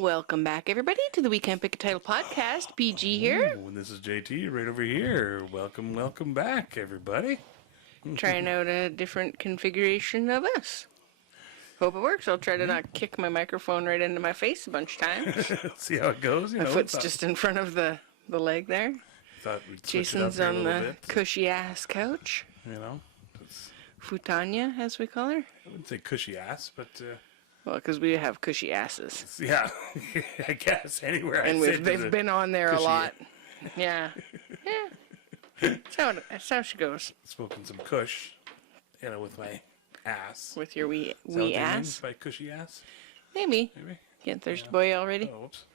Welcome back, everybody, to the We Can't Pick a Title podcast. PG here. Oh, and this is JT right over here. Welcome back, everybody. Trying out a different configuration of us. Hope it works. I'll try to not kick my microphone right into my face a bunch of times. See how it goes. My foot's just in front of the leg there. Thought we'd Jason's on the cushy-ass couch. You know? Futanya, as we call her. I wouldn't say cushy ass, but... Well, because we have cushy asses. Yeah, I guess. Anywhere and I sit they've been on there a lot. Yeah. That's how she goes. Smoking some kush, with my ass. With your wee ass? By cushy ass? Maybe. Getting thirsty boy already? Oh, whoops.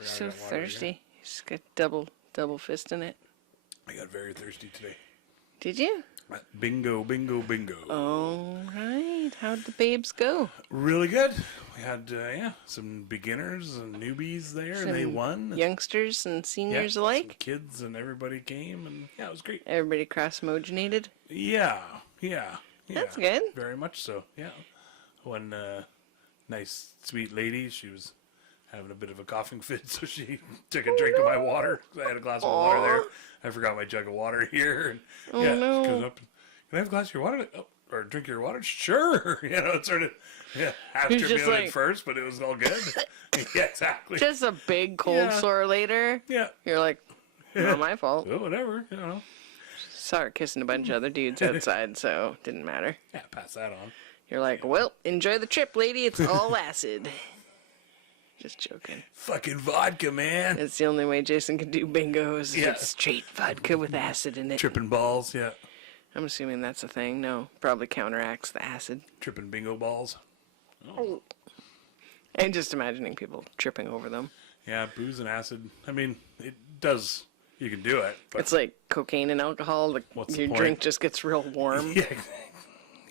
So thirsty. He's got double fist in it. I got very thirsty today. Did you? Bingo. All right. How'd the babes go? Really good. We had, some beginners and newbies there, and they won. Youngsters and seniors alike? Some kids and everybody came, and it was great. Everybody cross-mogenated? Yeah. That's good. Very much so, yeah. One nice, sweet lady, she was having a bit of a coughing fit, so she took a drink of my water. I had a glass of water there. I forgot my jug of water here. And, no. She goes up, can I have a glass of your water? Oh, or drink your water? Sure. It sort of, after being like, at first, but it was all good. Yeah, exactly. Just a big cold sore later. Yeah. You're like, not my fault. Oh, whatever, Saw her kissing a bunch of other dudes outside, so didn't matter. Yeah, pass that on. You're like, well, enjoy the trip, lady. It's all acid. Just joking. Fucking vodka, man. It's the only way Jason can do bingos. Yeah. It's straight vodka with acid in it. Tripping balls, yeah. I'm assuming that's a thing. No, probably counteracts the acid. Tripping bingo balls. Oh. And just imagining people tripping over them. Yeah, booze and acid. I mean, it does. You can do it. But it's like cocaine and alcohol. Your drink just gets real warm. Yeah.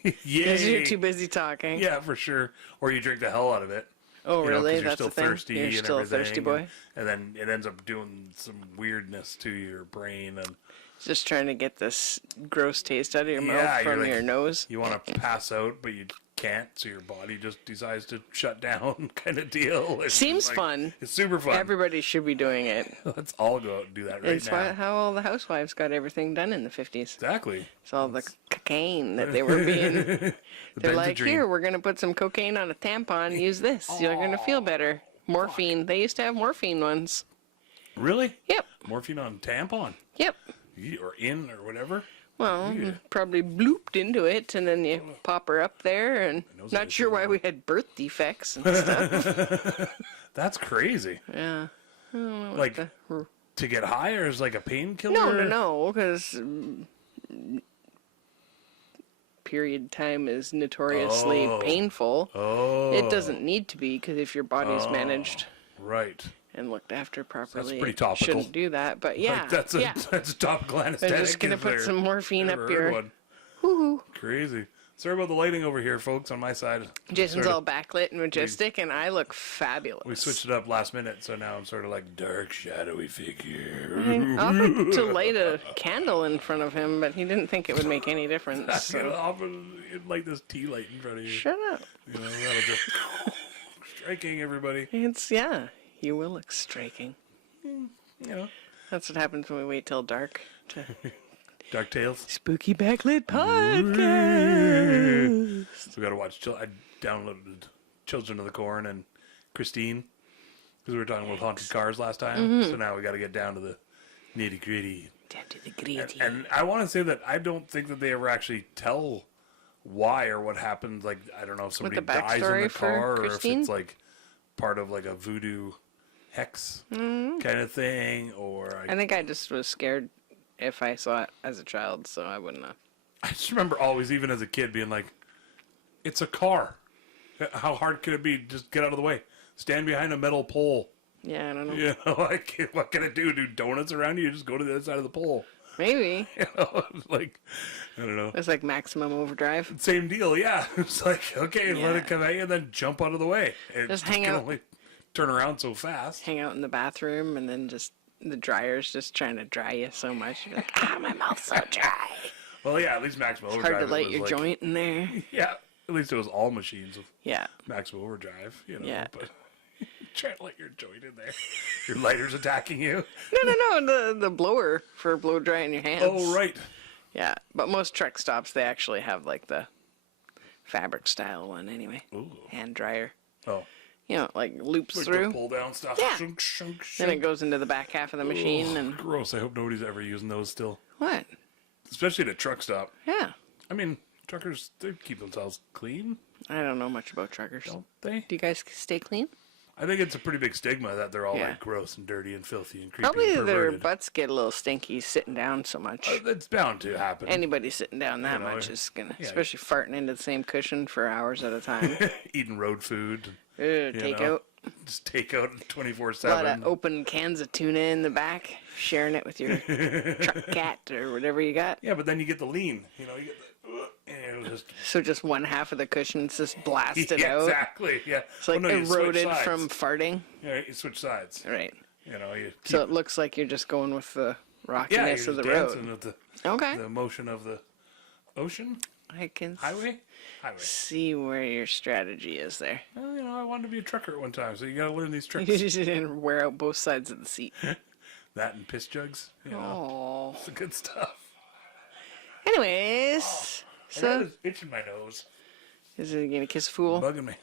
Because you're too busy talking. Yeah, for sure. Or you drink the hell out of it. Oh, really? You're That's still the thing? thirsty You're still a thirsty boy? And then it ends up doing some weirdness to your brain. And just trying to get this gross taste out of your mouth from your nose. You want to pass out, but you can't, so your body just decides to shut down kind of deal. Seems fun. It's super fun. Everybody should be doing it. Let's all go out and do that right now. It's how all the housewives got everything done in the 50s. Exactly. It's all the cocaine that they were being... They're like, here, we're going to put some cocaine on a tampon. Use this. You're going to feel better. Morphine. They used to have morphine ones. Really? Yep. Morphine on tampon? Yep. Or in or whatever? Well, probably blooped into it, and then you pop her up there, and not sure why we had birth defects and stuff. That's crazy. Yeah. I don't know like, to get high, or is like a painkiller? No, because period time is notoriously painful. Oh. It doesn't need to be, because if your body's managed and looked after properly, that's pretty topical. Shouldn't do that. But yeah, like that's a topical anesthetic. They're just gonna put some morphine up your. Woohoo! Crazy. Sorry about the lighting over here, folks. On my side, Jason's all backlit and majestic, and I look fabulous. We switched it up last minute, so now I'm sort of like dark, shadowy figure. I offered to light a candle in front of him, but he didn't think it would make any difference. So. Offer like this tea light in front of you. Shut up. That'll just striking everybody. You will look striking. That's what happens when we wait till dark to... Dark Tales. Spooky Backlit Podcast. So we got to watch... I downloaded Children of the Corn and Christine, because we were talking about haunted cars last time. So now we got to get down to the nitty-gritty. Down to the gritty. And I want to say that I don't think that they ever actually tell why or what happens. Like, I don't know if somebody dies in the car, or if it's like part of like a voodoo hex kind of thing, or... I think I just was scared if I saw it as a child, so I wouldn't have. I just remember always, even as a kid, being like, it's a car. How hard could it be? Just get out of the way. Stand behind a metal pole. Yeah, I don't know. Like, what can it do? Do donuts around you? Just go to the other side of the pole. Maybe. Like, I don't know. It's like Maximum Overdrive. Same deal, yeah. It's like, okay, let it come at you, and then jump out of the way. Just hang out. Only turn around so fast. Hang out in the bathroom, and then just... The dryer's just trying to dry you so much. You're like, my mouth's so dry. Well, yeah, at least Maximum Overdrive. Hard to light your joint in there. Yeah, at least it was all machines of Maximum Overdrive, Yeah. But Trying to light your joint in there. Your lighter's attacking you. No. The blower for blow drying your hands. Oh, right. Yeah, but most truck stops, they actually have like the fabric style one anyway. Ooh. Hand dryer. Oh. You know, like loops Like through. the pull down stuff. Yeah. Shunk, shunk, shunk. Then it goes into the back half of the machine. And Gross. I hope nobody's ever using those still. what? Especially at a truck stop. Yeah. I mean, truckers, they keep themselves clean, I don't know much about truckers. don't they? Do you guys stay clean? I think it's a pretty big stigma that they're all Yeah. like gross and dirty and filthy and creepy Probably and their perverted. butts get a little stinky sitting down so much. It's bound to happen. Anybody sitting down that You know, much is gonna, yeah. especially farting into the same cushion for hours at a time. Eating road food. Take out. Just take out A 24/7. lot of open cans of tuna in the back, sharing it with your truck cat or whatever you got. Yeah, but then you get the lean. You know, you get the... and it'll just... So just one half of the cushion's just blasted Yeah, out. exactly, yeah. It's like Well, no, you switch eroded sides. from farting. Yeah, you switch sides. Right. You know, you So it looks like you're just going with the rockiness you're of the just dancing road. with Okay. the motion of the ocean, I can highway. see where your strategy is there. Well, you know, I wanted to be a trucker at one time, so you gotta learn these tricks. You just didn't wear out both sides of the seat. That and piss jugs. You know, Oh. it's the good stuff. Anyways, I got so this itch in my nose, is it gonna kiss a fool? bugging me.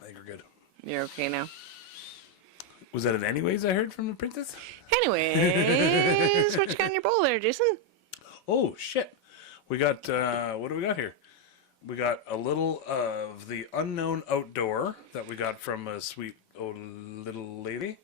I think we're good. You're okay now. Was that an anyways I heard from the princess? Anyways, what you got in your bowl there, Jason? Oh, shit. We got, what do we got here? We got a little of the unknown outdoor that we got from a sweet old little lady.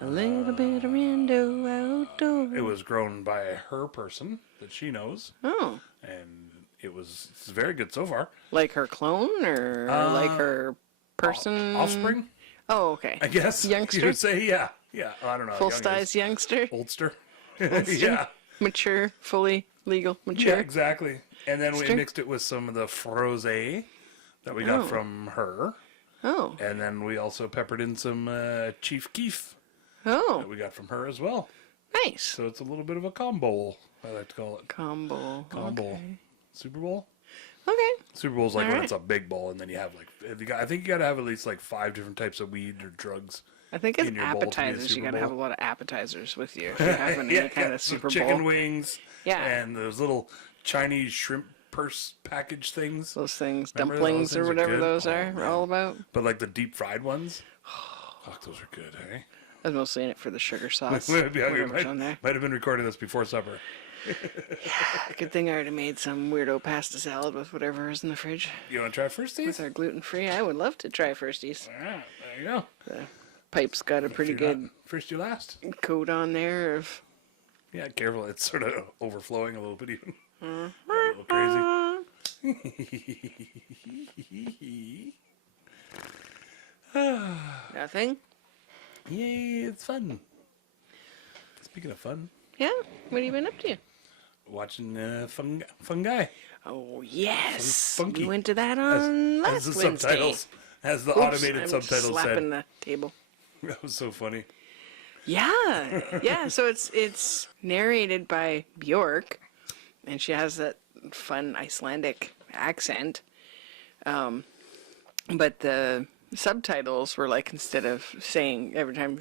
A little bit of rando outdoor. It was grown by her person that she knows, Oh, and it's very good so far. like her clone or like her person? Offspring, Oh, okay. I guess. Youngster? You would say, yeah. Yeah, I don't know. Full young size is youngster? Oldster. Oldster? Yeah. Mature, fully legal, Yeah, mature. exactly. And then we Oldster? mixed it with some of the frosé that we got Oh. from her. Oh, And then we also peppered in some Chief Keef oh, that we got from her as well. nice. So it's a little bit of a combo, I like to call it. Combo. Combo. Okay. Super Bowl? Okay. Super Bowl's like All when right. it's a big bowl, and then you have like, I think you got to have at least like 5 different types of weed or drugs. I think as In your bowl to be a appetizers, you Super gotta Bowl. have a lot of appetizers with you if you're having any kind of some Super chicken Bowl. wings. Yeah. And those little Chinese shrimp purse package things. Those things, Remember dumplings those or things are whatever good? those Oh, are man. all about. But like the deep fried ones. Fuck, those are good, eh? I was mostly in it for the sugar sauce. Yeah, we whatever's on there. might have been recording this before supper. Good thing I already made some weirdo pasta salad with whatever is in the fridge. You want to try first, With Steve? our gluten-free, I would love to try Firsties. All right, there you go. The pipe's got a pretty If you're good not first, you last. coat on there of... Yeah, careful. It's sort of overflowing a little bit even. Mm-hmm. A little crazy. Nothing? Yay, it's fun. Speaking of fun, Yeah? What have you been up to? watching fungi. Oh, yes! Funky. We went to that on As last the Wednesday. subtitles, as the Oops, automated I'm subtitles slapping said. the table. That was so funny. Yeah, yeah. So it's narrated by Bjork, and she has that fun Icelandic accent. But the subtitles were like, instead of saying every time,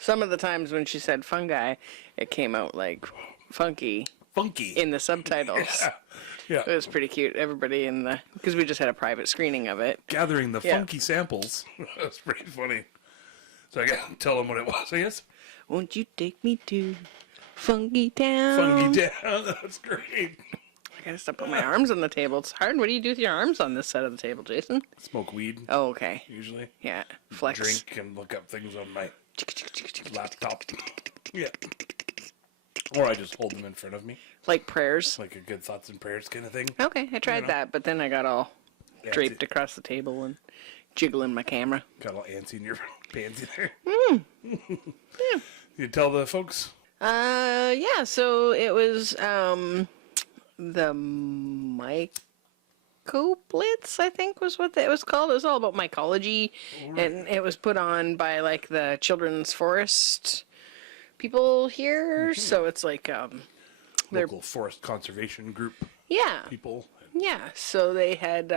some of the times when she said fungi, it came out like funky Funky. in the subtitles. Yeah. It was pretty cute. Everybody because we just had a private screening of it. Gathering the Yeah. funky samples. That was pretty funny. So I got to tell them what it was, I guess. Won't you take me to Funky Town? Funky down. That's great. I gotta stop putting my arms on the table. It's hard. What do you do with your arms on this side of the table, Jason? Smoke weed, Oh, okay. usually. Yeah. Flex. Drink and look up things on my laptop. Yeah. Or I just hold them in front of me, Like prayers. like a good thoughts and prayers kind of thing. Okay, I tried know. that, but then I got all Yeah, draped across the table and jiggling my camera. Got all antsy in your pansy there. Yeah. You tell the folks. Yeah, so it was, the Mycoblitz, I think was what it was called. It was all about mycology, and it was put on by, like, the Children's Forest people here, so it's like, they're, Local forest conservation group yeah. people. Yeah, so they had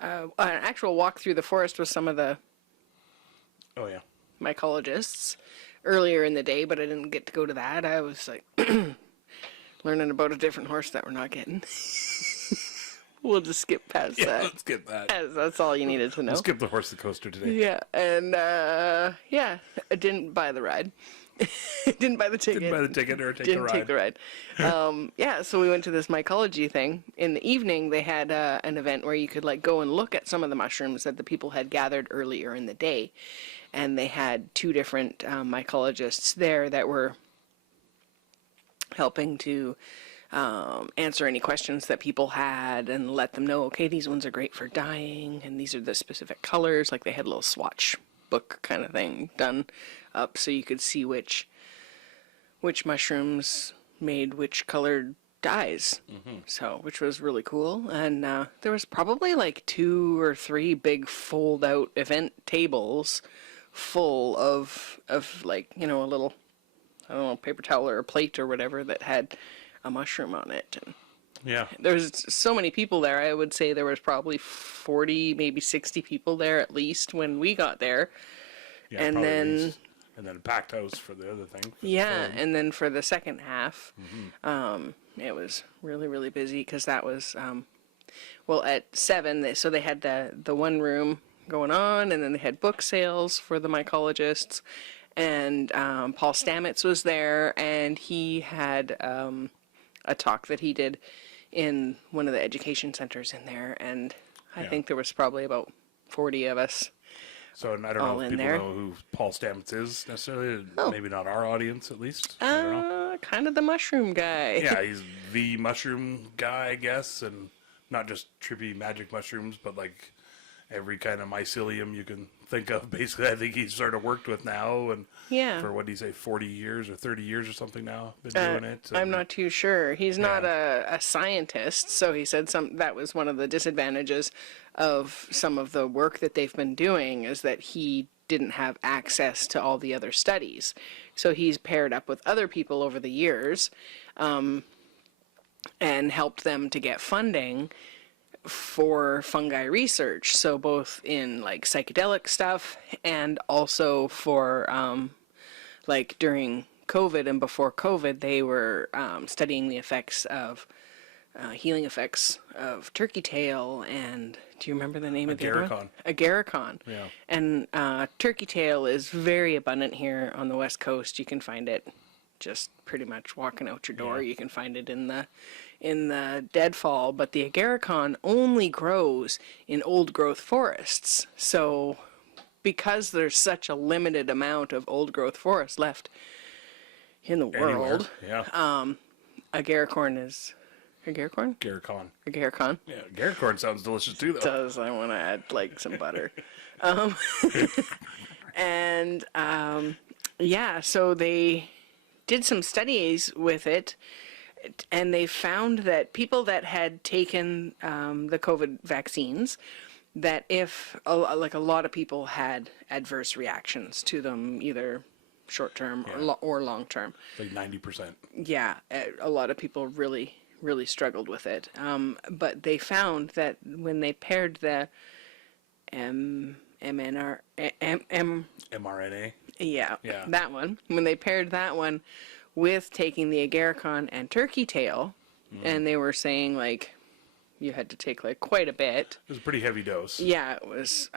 an actual walk through the forest with some of the Oh, yeah. mycologists earlier in the day, but I didn't get to go to that. I was like learning about a different horse that we're not getting. We'll just skip past that. Let's skip that. That's all you needed to know. We'll skip the horse coaster today. Yeah, and I didn't buy the ride. Didn't buy the ticket. Didn't buy the ticket or Didn't take the ride. So we went to this mycology thing. In the evening, they had an event where you could like go and look at some of the mushrooms that the people had gathered earlier in the day. And they had 2 different mycologists there that were helping to answer any questions that people had and let them know, okay, these ones are great for dyeing, and these are the specific colors. Like they had a little swatch book kind of thing done up so you could see which mushrooms made which colored dyes. So, which was really cool. And there was probably like 2 or 3 big fold out event tables full of like, you know, a little, I don't know, paper towel or a plate or whatever that had a mushroom on it. And yeah, there's so many people there. I would say there was probably 40, maybe 60 people there at least when we got there. Yeah, and then a packed house for the other thing. And then for the second half, it was really, really busy because that was, at 7, so they had the one room going on, and then they had book sales for the mycologists, and Paul Stamets was there, and he had a talk that he did in one of the education centers in there, and I think there was probably about 40 of us. So, and I don't know if people know who Paul Stamets is necessarily. Maybe not our audience, at least. I don't know. Kind of the mushroom guy. Yeah, he's the mushroom guy, I guess, and not just trippy magic mushrooms, but like every kind of mycelium you can think of. Basically, I think he's sort of worked with now, and for what did he say, 40 years or 30 years or something now, been doing it. And, I'm not too sure. He's not a scientist, so he said that was one of the disadvantages of some of the work that they've been doing is that he didn't have access to all the other studies. So he's paired up with other people over the years and helped them to get funding for fungi research. So both in like psychedelic stuff and also for like during COVID and before COVID, they were studying the effects of healing effects of turkey tail and do you remember the name of the other one? Agarikon. Yeah. And turkey tail is very abundant here on the West Coast. You can find it just pretty much walking out your door. You can find it in the deadfall, but the Agarikon only grows in old growth forests. So because there's such a limited amount of old growth forest left in the world, Agarikon is Agarikon? Agarikon. Yeah, Agarikon sounds delicious too, though. It does. I want to add like some butter. So they did some studies with it, and they found that people that had taken the COVID vaccines, that if a lot of people had adverse reactions to them, either short term or long term, like 90%. Yeah, a lot of people really struggled with it. But they found that when they paired the mRNA. Yeah, that one. When they paired that one with taking the Agarikon and turkey tail, and they were saying like you had to take like quite a bit. It was a pretty heavy dose. Yeah, it was.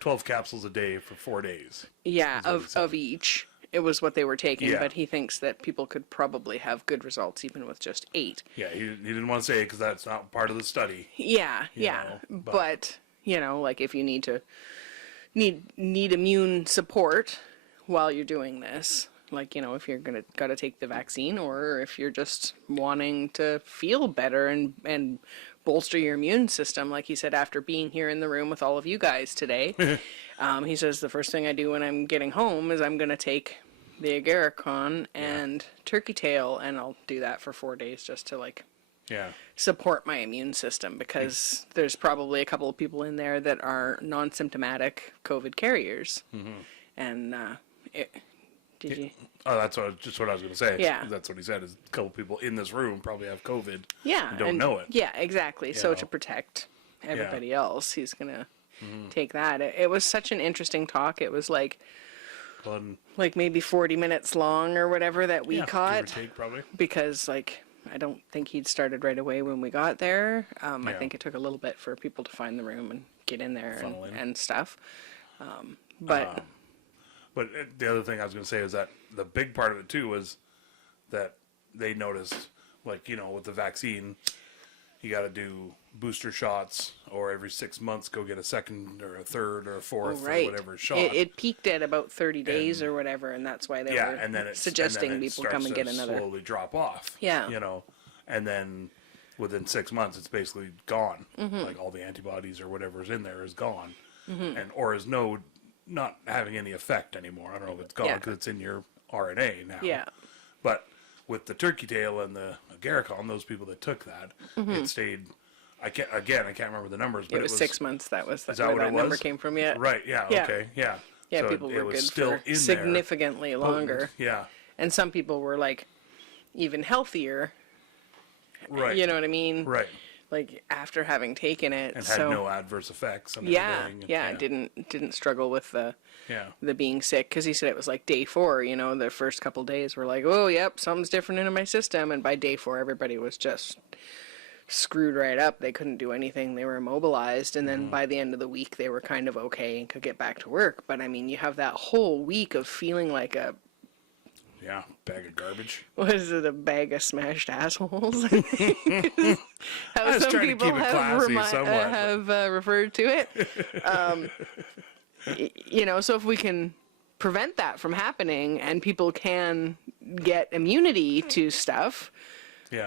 12 capsules a day for 4 days. Yeah, of each. It was what they were taking, but he thinks that people could probably have good results even with just 8. Yeah, he didn't want to say it because that's not part of the study. Yeah, but you know, like if you need immune support while you're doing this, like, you know, if you're gotta take the vaccine, or if you're just wanting to feel better and bolster your immune system, like he said after being here in the room with all of you guys today. He says the first thing I do when I'm getting home is I'm going to take the Agarikon and turkey tail, and I'll do that for 4 days just to like support my immune system, because there's probably a couple of people in there that are non-symptomatic COVID carriers. And did you? Oh, that's just what I was going to say. Yeah. That's what he said, is a couple people in this room probably have COVID. Yeah. And don't know it. Yeah, exactly. So to protect everybody else. He's going to take that. It was such an interesting talk. It was like maybe 40 minutes long or whatever that we caught. Give or take, probably. Because like I don't think he'd started right away when we got there. I think it took a little bit for people to find the room and get in there and stuff. But the other thing I was going to say is that the big part of it too was that they noticed, like, you know, with the vaccine, you got to do booster shots, or every 6 months go get a second or a third or a fourth or whatever shot. It peaked at about 30 days or whatever, and that's why they were suggesting people come and get another. Slowly drop off. Yeah. You know, and then within 6 months, it's basically gone. Like all the antibodies or whatever's in there is gone, or is not having any effect anymore. I don't know if it's gone because it's in your RNA now. Yeah. But with the turkey tail and the Agarikon, those people that took that, it stayed. I can't remember the numbers, but it was 6 months. That was where that number came from. Yeah. Right. Yeah. Okay. Yeah. Yeah. So people were was good still for significantly longer. Yeah. And some people were like even healthier. Right. You know what I mean? Right. Like after having taken it, and had no adverse effects. And didn't struggle with the being sick, because he said it was like day 4. You know, the first couple days were like, oh, yep, something's different in my system, and by day 4, everybody was just screwed right up. They couldn't do anything. They were immobilized, and then by the end of the week, they were kind of okay and could get back to work. But I mean, you have that whole week of feeling like a bag of garbage. What is it, a bag of smashed assholes? How was some trying to people keep it have, classy have referred to it. You know, so if we can prevent that from happening and people can get immunity to stuff,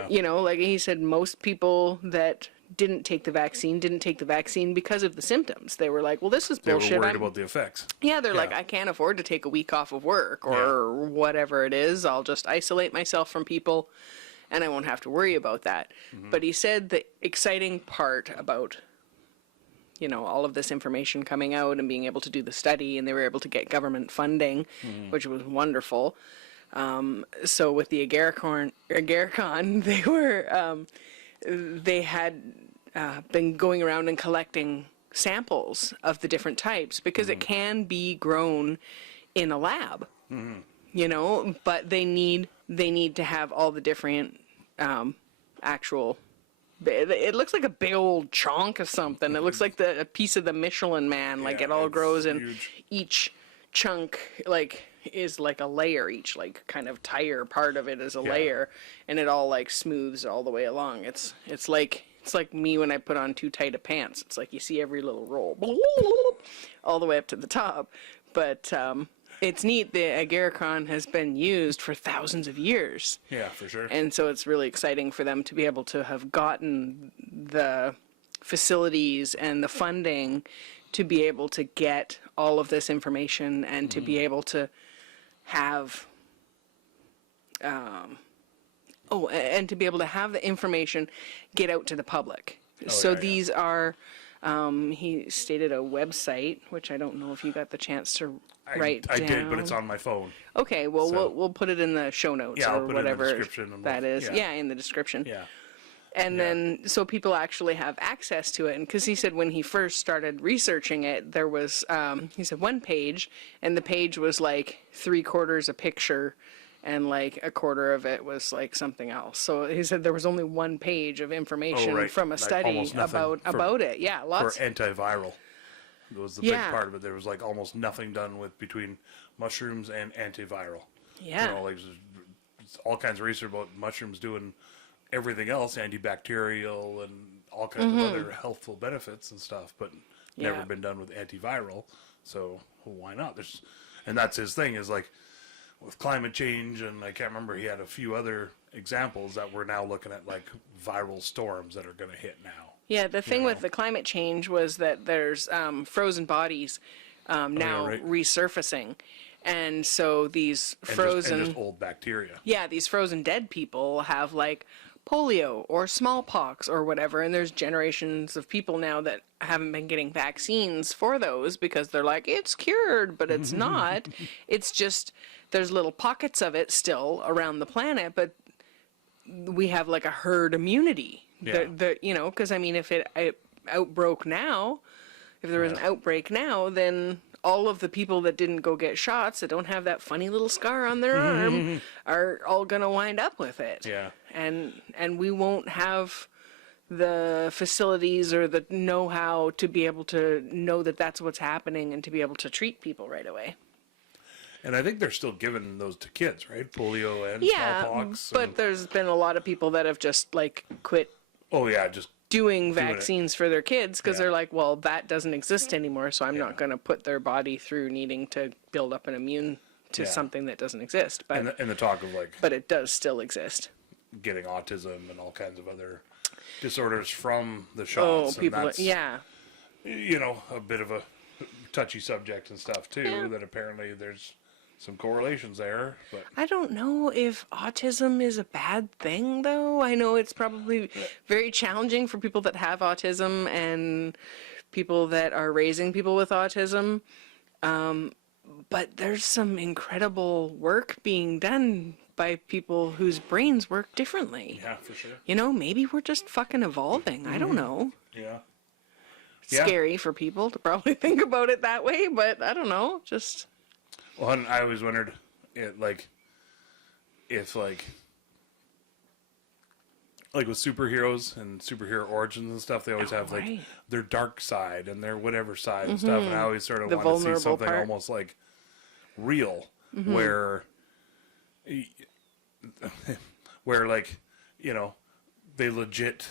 you know, like he said, most people that didn't take the vaccine because of the symptoms. They were like, well, this is bullshit. They were worried about the effects. Yeah, they're like, I can't afford to take a week off of work or whatever it is. I'll just isolate myself from people and I won't have to worry about that. But he said the exciting part about, you know, all of this information coming out and being able to do the study, and they were able to get government funding, which was wonderful. So with the Agarikon, they were, they had been going around and collecting samples of the different types, because it can be grown in a lab, you know, but they need to have all the different actual. It looks like a big old chunk of something. It looks like a piece of the Michelin Man. Like it all grows in each chunk, like is like a layer. Each like kind of tire part of it is a layer, and it all like smooths all the way along. It's like me when I put on too tight of pants. It's like you see every little roll all the way up to the top. But it's neat. The Agarikon has been used for thousands of years. Yeah, for sure. And so it's really exciting for them to be able to have gotten the facilities and the funding to be able to get all of this information and to be able to have and to be able to have the information get out to the public. These are he stated a website, which I don't know if you got the chance to write down. I did, but it's on my phone. Okay, well, we'll put it in the show notes or whatever it in the description that is. Yeah, in the description. Yeah. And then, so people actually have access to it. And because he said when he first started researching it, there was, he said one page, and the page was like 3/4 a picture, and like 1/4 of it was like something else. So he said there was only one page of information from a study about it. Yeah, lots. For antiviral. It was the big part of it. There was like almost nothing done between mushrooms and antiviral. Yeah. You know, like all kinds of research about mushrooms doing everything else, antibacterial and all kinds of other healthful benefits and stuff, but never been done with antiviral. So why not? And that's his thing, is like with climate change, and I can't remember, he had a few other examples that we're now looking at, like viral storms that are going to hit now. Yeah, the thing with the climate change was that there's frozen bodies now resurfacing. And so these frozen... And just old bacteria. Yeah, these frozen dead people have like polio or smallpox or whatever, and there's generations of people now that haven't been getting vaccines for those because they're like, it's cured, but it's not. It's just, there's little pockets of it still around the planet, but we have like a herd immunity. Yeah. You know, because I mean, if it outbreak now, if there was an outbreak now, then all of the people that didn't go get shots, that don't have that funny little scar on their arm, are all going to wind up with it. Yeah. And we won't have the facilities or the know-how to be able to know that that's what's happening and to be able to treat people right away. And I think they're still giving those to kids, right? Polio and smallpox. But there's been a lot of people that have just like quit. Oh yeah, just doing vaccines for their kids because they're like, well, that doesn't exist anymore, so I'm not going to put their body through needing to build up an immune to something that doesn't exist. But and the talk of like, but it does still exist. Getting autism and all kinds of other disorders from the shots. Oh, people, and that's, you know, a bit of a touchy subject and stuff too. Yeah. That apparently there's some correlations there, but I don't know if autism is a bad thing, though. I know it's probably very challenging for people that have autism and people that are raising people with autism. But there's some incredible work being done by people whose brains work differently. Yeah, for sure. You know, maybe we're just fucking evolving. I don't know. Yeah. It's scary for people to probably think about it that way, but I don't know. Just... Well, and I always wondered, if like with superheroes and superhero origins and stuff, they always have like their dark side and their whatever side and stuff. And I always sort of want to see something almost like real, where like, you know, they legit,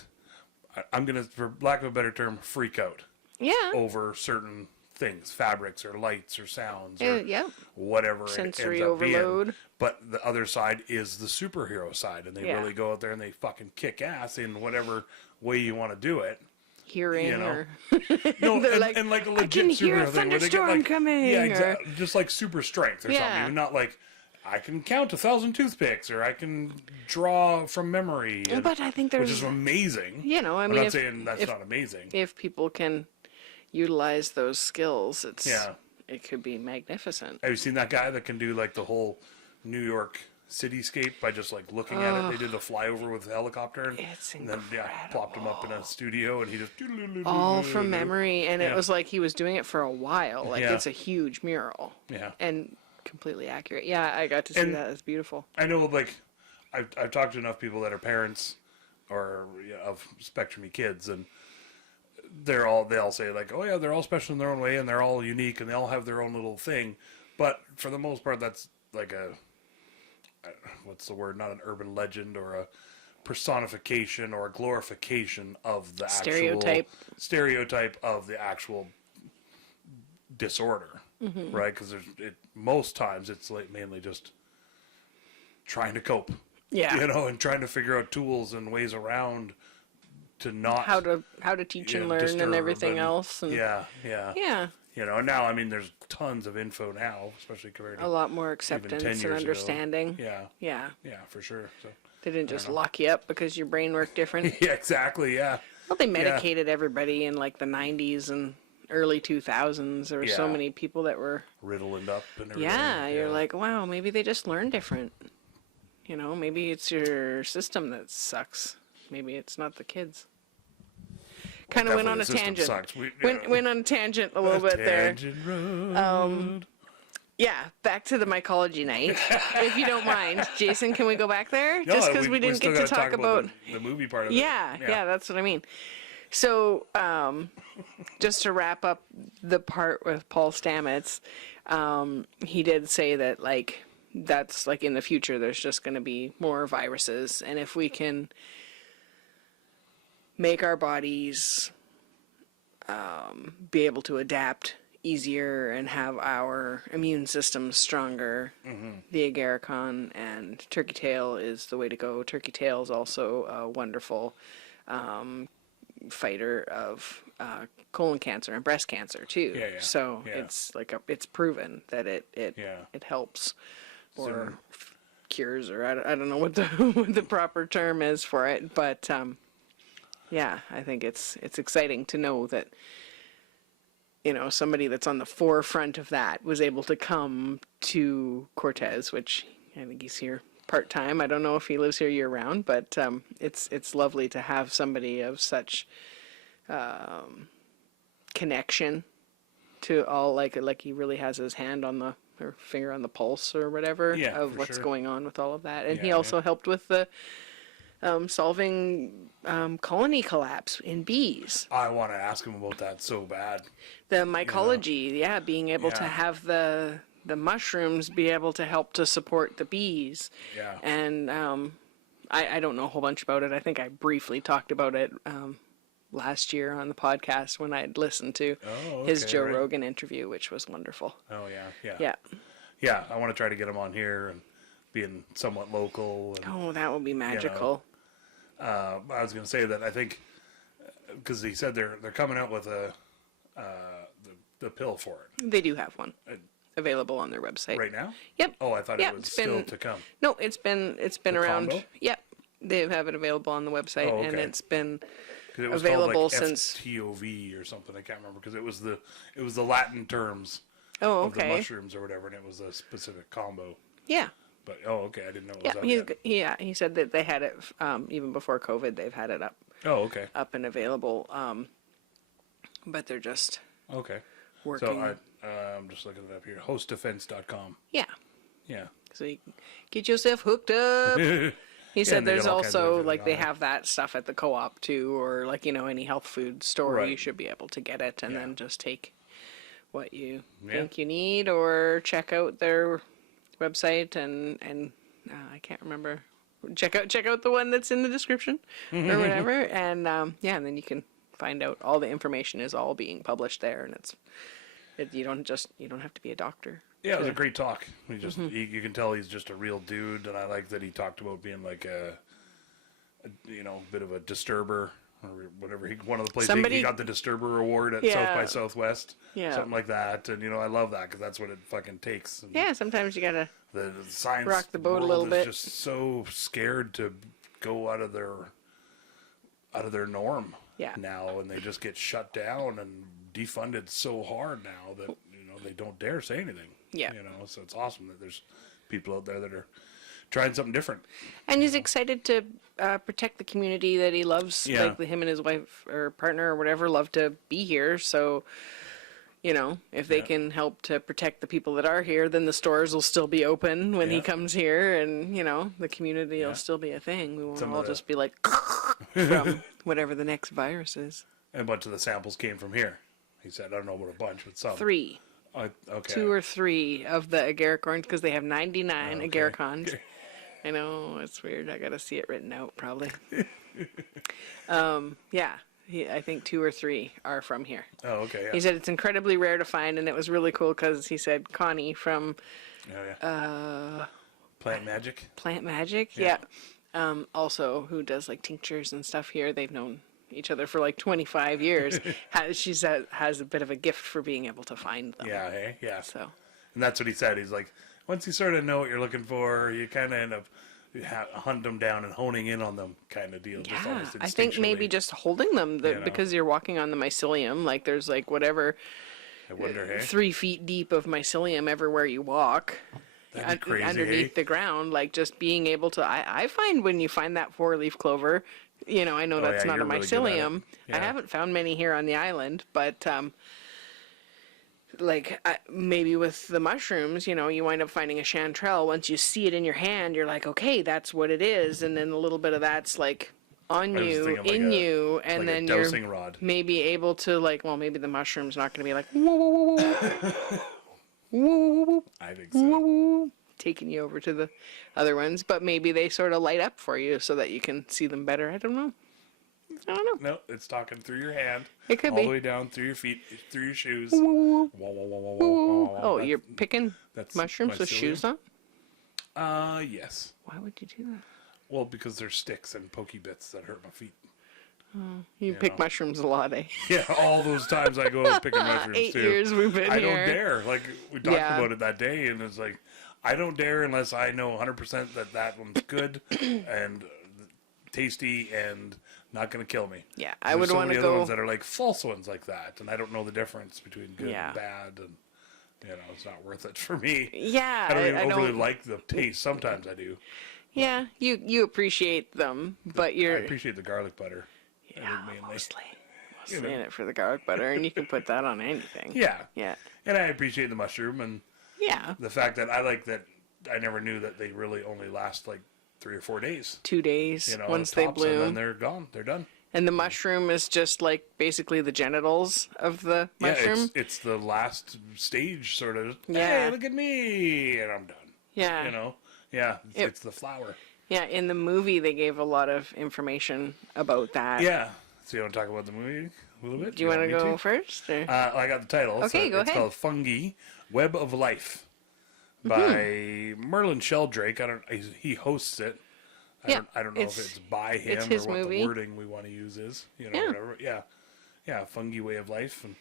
I'm gonna, for lack of a better term, freak out. Yeah. Over certain things, fabrics or lights or sounds or whatever sensory it ends up overload being. But the other side is the superhero side, and they really go out there and they fucking kick ass in whatever way you want to do it. Hearing, you know? or no, and like a legit I can hear superhero a thing where they thunderstorm get like, coming. Yeah, exactly. Just like super strength or something. And not like, I can count 1,000 toothpicks, or I can draw from memory. And, but I think there's, which is amazing. You know, I mean, I'm not saying that's not amazing. If people can utilize those skills, it could be magnificent. Have you seen that guy that can do like the whole New York cityscape by just like looking at it? They did a flyover with a helicopter, it's and then plopped him up in a studio, and he just all from memory, and it was like he was doing it for a while. Like it's a huge mural, and completely accurate. Yeah, I got to see that. It's beautiful. I know, like I've talked to enough people that are parents or of spectrumy kids, and they all say like, oh yeah, they're all special in their own way, and they're all unique, and they all have their own little thing. But for the most part, that's like what's the word? Not an urban legend or a personification or a glorification of the stereotype of the actual disorder, right? Because most times it's like mainly just trying to cope, you know, and trying to figure out tools and ways around to not how to teach and learn and everything else. And you know, now I mean, there's tons of info now, especially compared to a lot more acceptance and understanding. Yeah, for sure. So they didn't just lock you up because your brain worked different. Yeah, exactly. Yeah. Well, they medicated everybody in like the 90s and early 2000s. There were so many people that were riddled up and everything. Yeah, you're like, wow, maybe they just learn different. You know, maybe it's your system that sucks. Maybe it's not the kids. Kind of went on a tangent. Went on a tangent a little bit there. Road. Yeah, back to the mycology night, if you don't mind. Jason, can we go back there? No, just because we didn't get to talk about the movie part of it. Yeah, that's what I mean. So, just to wrap up the part with Paul Stamets, he did say that, like, that's, like, in the future, there's just going to be more viruses. And if we can make our bodies be able to adapt easier and have our immune system stronger, the Agarikon and turkey tail is the way to go. Turkey tail is also a wonderful fighter of colon cancer and breast cancer too. So it's like it's proven that it helps or cures, or I don't know what the proper term is for it, but I think it's exciting to know that, you know, somebody that's on the forefront of that was able to come to Cortez, which I think he's here part-time. I don't know if he lives here year-round, but it's lovely to have somebody of such connection to all, like he really has his hand on the, or finger on the pulse or whatever, of what's going on with all of that. And he also helped with the solving colony collapse in bees. I want to ask him about that so bad. The mycology, being able to have the mushrooms be able to help to support the bees. Yeah. And I don't know a whole bunch about it. I think I briefly talked about it last year on the podcast when I had listened to his Joe Rogan interview, which was wonderful. Oh, yeah. Yeah. Yeah, I want to try to get him on here and being somewhat local. And, that would be magical. I was going to say that I think, because he said they're coming out with the pill for it. They do have one available on their website right now. Yep. Oh, I thought it was still to come. No, it's been around. Combo? Yep, they have it available on the website, and it's been it was available like since FTOV or something. I can't remember because it was the Latin terms. Of the mushrooms or whatever, and it was a specific combo. Yeah. But I didn't know it was yet. He said that they had it even before COVID. They've had it up. Oh, okay. Up and available. But they're just working. So I'm just looking it up here. Hostdefense.com. Yeah. Yeah. So you get yourself hooked up. He said there's also like they have that stuff at the co-op too, or like any health food store you should be able to get it and then just take what you think you need, or check out their website and I can't remember. Check out the one that's in the description or whatever, and and then you can find out all the information is all being published there, and you don't have to be a doctor. Yeah, it was a great talk. He just you can tell he's just a real dude, and I like that he talked about being like a bit of a disturber. Or whatever, one of the places he got the Disturber Award at South by Southwest, something like that, and I love that because that's what it fucking takes. And sometimes you gotta the science rock the boat a little bit. Is just so scared to go out of their norm now, and they just get shut down and defunded so hard now that they don't dare say anything. Yeah, so it's awesome that there's people out there that are trying something different. And he's excited to protect the community that he loves. Like him and his wife or partner or whatever love to be here. So, if they can help to protect the people that are here, then the stores will still be open when he comes here, and the community will still be a thing. We won't all just be like from whatever the next virus is. And a bunch of the samples came from here. He said, I don't know about a bunch, but some. 3. Okay. 2 or 3 of the Agarikons, because they have 99 Agarikons. I know, it's weird. I gotta see it written out, probably. I think 2 or 3 are from here. Oh, okay. Yeah. He said it's incredibly rare to find, and it was really cool because he said Connie from Plant Magic. Plant Magic, also, who does like tinctures and stuff here. They've known each other for like 25 years. She said has a bit of a gift for being able to find them. Yeah. So, and that's what he said. He's like, once you sort of know what you're looking for, you kind of end up hunting them down and honing in on them kind of deal. Yeah, just I think maybe just holding them because you're walking on the mycelium. Like there's like whatever, I wonder, 3 feet deep of mycelium everywhere you walk. That'd be crazy, underneath the ground. Like just being able to, I find when you find that 4-leaf clover, I know that's not a mycelium. I haven't found many here on the island, but maybe with the mushrooms, you wind up finding a chanterelle. Once you see it in your hand, you're like, okay, that's what it is. And then a little bit of that's like on you, in you, and then you're maybe able to maybe the mushroom's not going to be like, whoa, whoa, whoa, whoa, whoa, I think so. Taking you over to the other ones, but maybe they sort of light up for you so that you can see them better. I don't know. No, it's talking through your hand. It could all be. the way down through your feet, through your shoes. Oh, you're picking mushrooms with shoes on? Yes. Why would you do that? Well, because there's sticks and pokey bits that hurt my feet. You pick mushrooms a lot, eh? Yeah, all those times I go out picking mushrooms 8 too. 8 years we've been here. I don't dare. Like, we talked about it that day, and it's like, I don't dare unless I know 100% that one's good and tasty and not going to kill me. Yeah, I would want to go. Other ones that are like false ones like that, and I don't know the difference between good and bad, and it's not worth it for me. Yeah, I don't even overly like the taste. Sometimes I do. Yeah, you appreciate them, but I appreciate the garlic butter. Yeah, mostly. in it for the garlic butter, and you can put that on anything. Yeah. Yeah. And I appreciate the mushroom and the fact that I like that I never knew that they really only last like 3 or 4 days. 2 days, You know, once the they tops, bloom. and then they're gone. They're done. And the mushroom is just like basically the genitals of the mushroom. Yeah, it's the last stage, sort of. Yeah. Hey, look at me, and I'm done. Yeah. You know? Yeah, it's the flower. Yeah, in the movie they gave a lot of information about that. Yeah. So you want to talk about the movie a little bit? Do you want to go first? Or? I got the title. Okay, go it's ahead. called FUNGI, Web of Life by Merlin Sheldrake. He hosts it. I don't know if it's by him or what movie. the wording we want to use is. You know, whatever. Yeah, Fungi Way of Life. And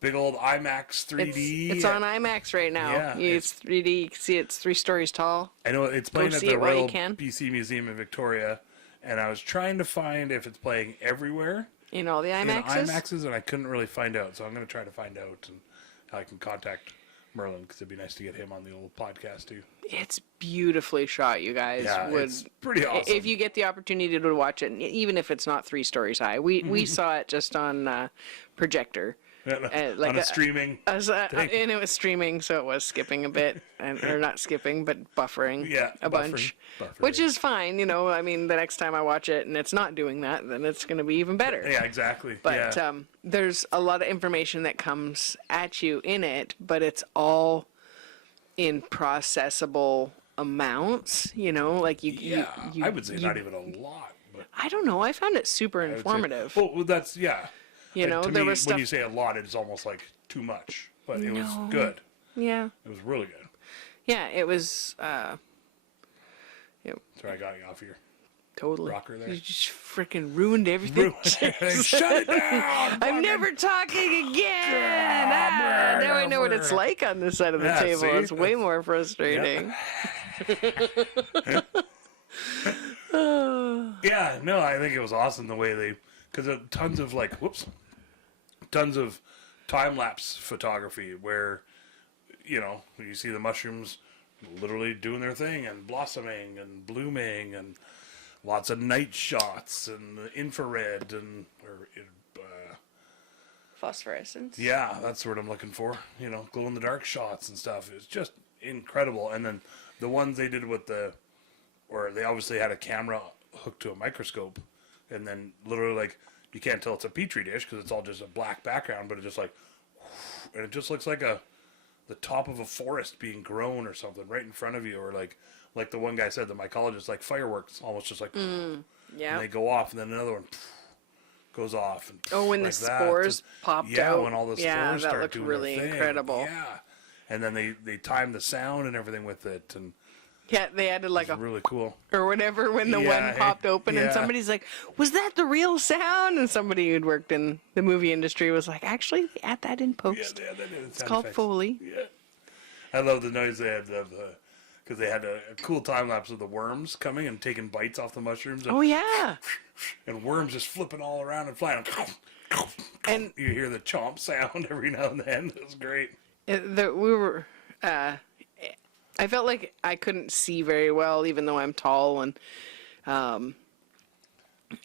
big old IMAX 3D. It's on IMAX right now. Yeah, It's 3D. You can see it's 3 stories tall. I know it's playing at see the it while you Royal can. BC Museum in Victoria, and I was trying to find if it's playing everywhere In all the in IMAXs? IMAXs, and I couldn't really find out. So I'm going to try to find out, and I can contact Merlin because it'd be nice to get him on the old podcast too. It's beautifully shot, you guys. Yeah, it's pretty awesome. If you get the opportunity to watch it, even if it's not 3 stories high. We saw it just on projector. Like on a streaming thing. And it was streaming, so it was skipping a bit, or not skipping, but buffering a bunch, which is fine. You know, I mean, the next time I watch it and it's not doing that, then it's going to be even better. Yeah, exactly. But there's a lot of information that comes at you in it, but it's all in processable amounts. You know, like you I would say not even a lot. But I don't know. I found it super informative. Well, that's You know, to there me, was stuff. when you say a lot, it's almost like too much, but it was good. Yeah. It was really good. Yeah, it was. Sorry, I got you off your Totally. rocker there. You just freaking ruined everything. Shut it down! I'm never talking again. Now I know what it's like on this side of the table. see? It's way more frustrating. Yeah, no, I think it was awesome the way because tons of time-lapse photography where, you know, you see the mushrooms literally doing their thing and blossoming and blooming and lots of night shots and infrared and Phosphorescence. yeah, that's what I'm looking for. You know, glow-in-the-dark shots and stuff. It's just incredible. And then the ones they did or they obviously had a camera hooked to a microscope, and then literally like you can't tell it's a petri dish because it's all just a black background, but it just like, and it just looks like the top of a forest being grown or something right in front of you, or like the one guy said, the mycologist, like fireworks, almost just like Yeah. and they go off, and then another one goes off, and when like the that. spores popped out. When all the spores that start looked doing really their thing. incredible. Yeah, and then they timed the sound and everything with it, and Yeah, they added like it's really cool. or whatever when the Yeah, one popped open and yeah. somebody's like, was that the real sound? And somebody who'd worked in the movie industry was like, actually, they add that in post. Yeah, that is It's called Foley. Yeah, I love the noise they had because they had a cool time lapse of the worms coming and taking bites off the mushrooms. And, Oh, yeah. and worms just flipping all around and flying. And you hear the chomp sound every now and then. It was great. I felt like I couldn't see very well, even though I'm tall, and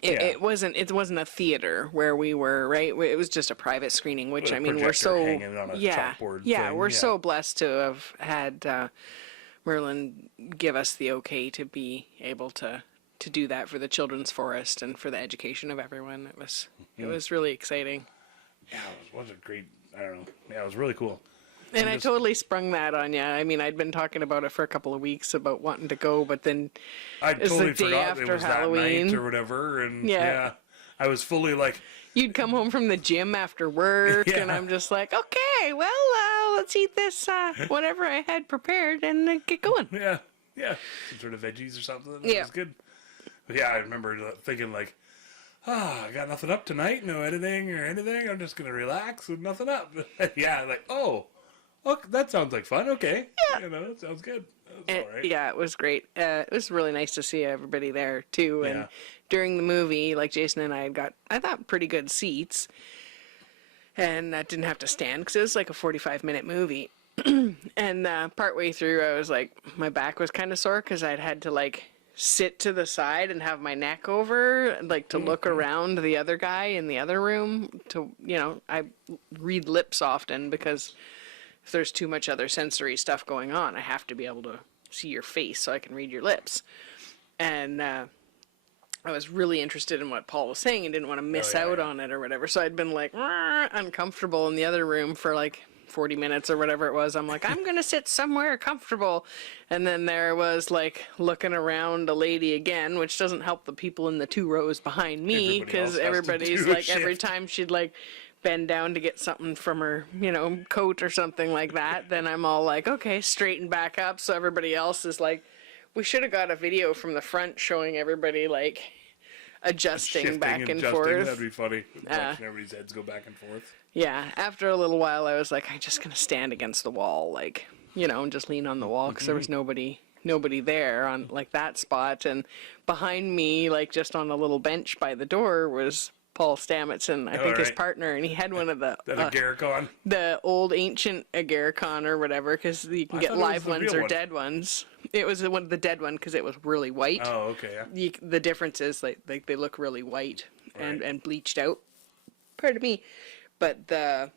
it wasn't a theater where we were, right? It was just a private screening, which With a I mean, we're projector so hanging on a chalkboard thing, we're yeah. so blessed to have had Merlin give us the okay to be able to do that for the children's forest and for the education of everyone. It was really exciting. Yeah, it was a great. I don't know. Yeah, it was really cool. And I totally sprung that on you. I mean, I'd been talking about it for a couple of weeks about wanting to go, but then I it's totally the day forgot after it was Halloween. that night or whatever, and Yeah. I was fully like, you'd come home from the gym after work, Yeah. and I'm just like, okay, well, let's eat this whatever I had prepared and get going. yeah, some sort of veggies or something. It Yeah. was good. But yeah, I remember thinking like, I got nothing up tonight, no editing or anything. I'm just gonna relax with nothing up. Yeah, like that sounds like fun. Okay, Yeah. you know, it sounds good. That was all right. Yeah, it was great. It was really nice to see everybody there too. And Yeah. during the movie, like Jason and I had got, I thought, pretty good seats, and I didn't have to stand because it was like a 45-minute movie. And partway through, I was like, my back was kind of sore because I'd had to like sit to the side and have my neck over, like to look around the other guy in the other room. To, you know, I read lips often because if there's too much other sensory stuff going on, I have to be able to see your face so I can read your lips. And I was really interested in what Paul was saying and didn't want to miss out on it or whatever. So I'd been like uncomfortable in the other room for like 40 minutes or whatever it was. I'm like, I'm going to sit somewhere comfortable. And then there was like looking around a lady again, which doesn't help the people in the 2 rows behind me because everybody's like, every time she'd like bend down to get something from her, you know, coat or something like that, then I'm all like, okay, straighten back up. So everybody else is like, we should have got a video from the front showing everybody like adjusting back and forth. That'd be funny. Watching everybody's heads go back and forth. Yeah, after a little while, I was like, I'm just gonna stand against the wall, like, you know, and just lean on the wall because there was nobody there on like that spot. And behind me, like just on a little bench by the door, was Paul Stamets and I think his partner, and he had one of the Agarikon, the old ancient Agarikon or whatever, because you can get live ones or dead ones. It was one of the dead one because it was really white. Oh, okay. Yeah. The difference is like they look really white and bleached out. Pardon me. But the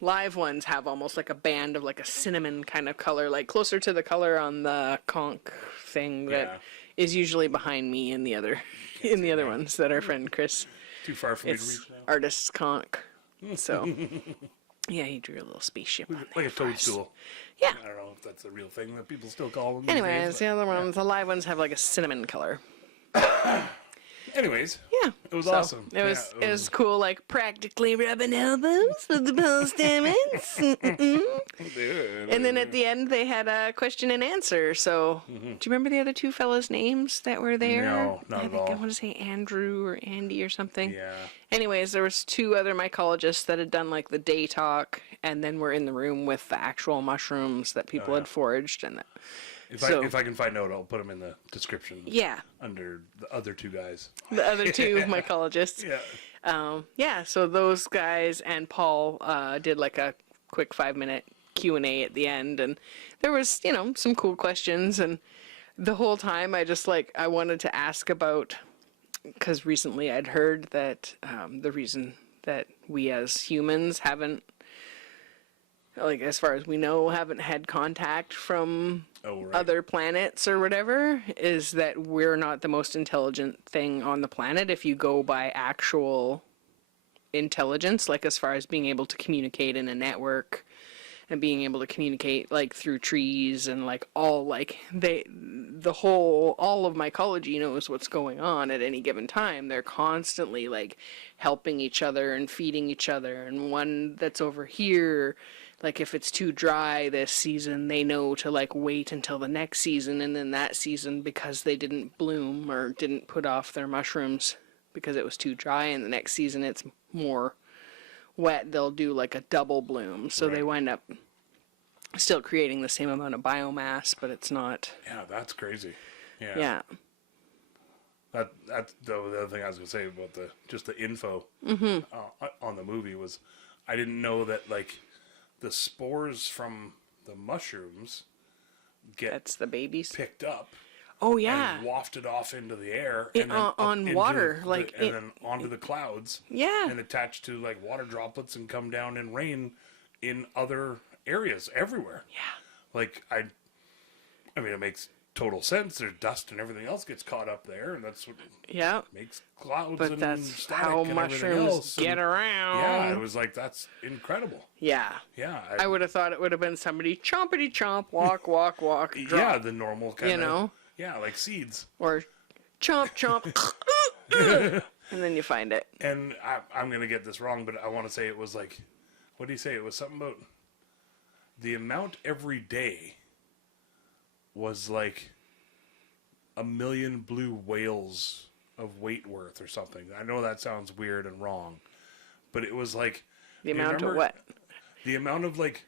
live ones have almost like a band of like a cinnamon kind of color, like closer to the color on the conch thing that is usually behind me in the other ones that our friend Chris. Too far for me to reach now. Artist's conch. So yeah, he drew a little spaceship on there. Like a toadstool. Yeah. I don't know if that's a real thing that people still call them. Anyways, the other ones, the live ones have like a cinnamon color. Anyways, yeah, it was awesome. It was cool, like practically rubbing elbows with the Paul Stamets. And then at the end, they had a question and answer. So, do you remember the other 2 fellas' names that were there? No, not I at think all. I want to say Andrew or Andy or something. Yeah. Anyways, there was 2 other mycologists that had done like the day talk, and then were in the room with the actual mushrooms that people had foraged, and that. If I can find out, I'll put them in the description. Yeah. Under the other 2 guys. The other 2 mycologists. Yeah. So those guys and Paul did like a quick 5-minute Q&A at the end, and there was, you know, some cool questions, and the whole time I wanted to ask about, because recently I'd heard that the reason that we as humans haven't, like as far as we know, haven't had contact from other planets or whatever, is that we're not the most intelligent thing on the planet if you go by actual intelligence, like as far as being able to communicate in a network and being able to communicate like through trees and like all like all of mycology knows what's going on at any given time. They're constantly like helping each other and feeding each other, and one that's over here, like if it's too dry this season, they know to like wait until the next season, and then that season, because they didn't bloom or didn't put off their mushrooms because it was too dry, and the next season it's more wet, they'll do like a double bloom. So they wind up still creating the same amount of biomass, but it's not. Yeah, that's crazy. Yeah. Yeah. That's the other thing I was gonna say about the info on the movie was, I didn't know that like the spores from the mushrooms that's the babies picked up. Oh yeah. And wafted off into the air and then on water, then onto the clouds. Yeah. And attached to like water droplets and come down in rain in other areas everywhere. Yeah. Like I mean, it makes total sense. There's dust and everything else gets caught up there, and that's what makes clouds. But and that's static how and mushrooms get around. Yeah, it was like, that's incredible. Yeah. Yeah. I would have thought it would have been somebody chompity chomp, walk, walk, walk, drop. Yeah, the normal kind of. You know? Yeah, like seeds. Or chomp, chomp, and then you find it. And I'm going to get this wrong, but I want to say it was like, what do you say? It was something about the amount every day was like 1 million blue whales of weight worth or something. I know that sounds weird and wrong, but it was like... The amount of what? The amount of like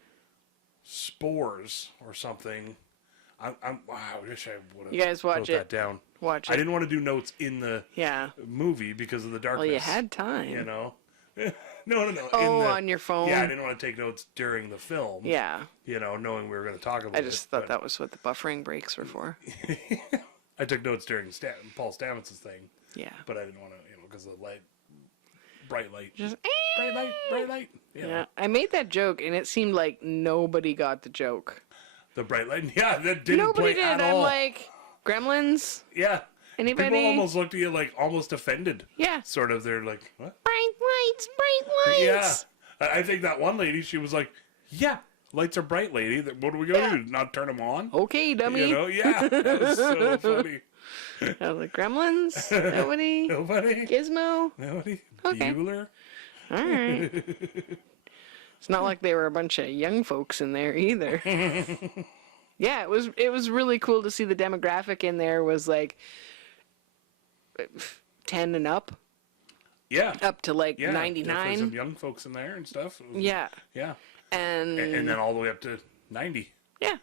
spores or something. Wow, I wish I would have. You guys watch wrote it. that down. Watch it. I didn't want to do notes in the movie because of the darkness. Well, you had time. You know. No. Oh, on your phone. Yeah, I didn't want to take notes during the film. Yeah. You know, knowing we were going to talk about it. I just thought that was what the buffering breaks were for. I took notes during Paul Stamets' thing. Yeah. But I didn't want to, because of the light. Bright light. Just, bright light. Yeah. I made that joke, and it seemed like nobody got the joke. The bright light? Yeah, that didn't Nobody play did. at all. I'm like, Gremlins? Yeah. Anybody? People almost looked at you like almost offended. Yeah. Sort of. They're like, what? Bright lights, bright lights. Yeah. I think that one lady, she was like, yeah, lights are bright, lady. What are we going to do? Not turn them on? Okay, dummy. Yeah. That was so funny. I was like, Gremlins? Nobody? Nobody? Gizmo? Nobody? Okay. Bueller? All right. It's not like they were a bunch of young folks in there either. Yeah, it was really cool to see the demographic in there was like 10 and up. Yeah. Up to like yeah, 99. Some young folks in there and stuff. Yeah. Yeah. And then all the way up to 90. Yeah.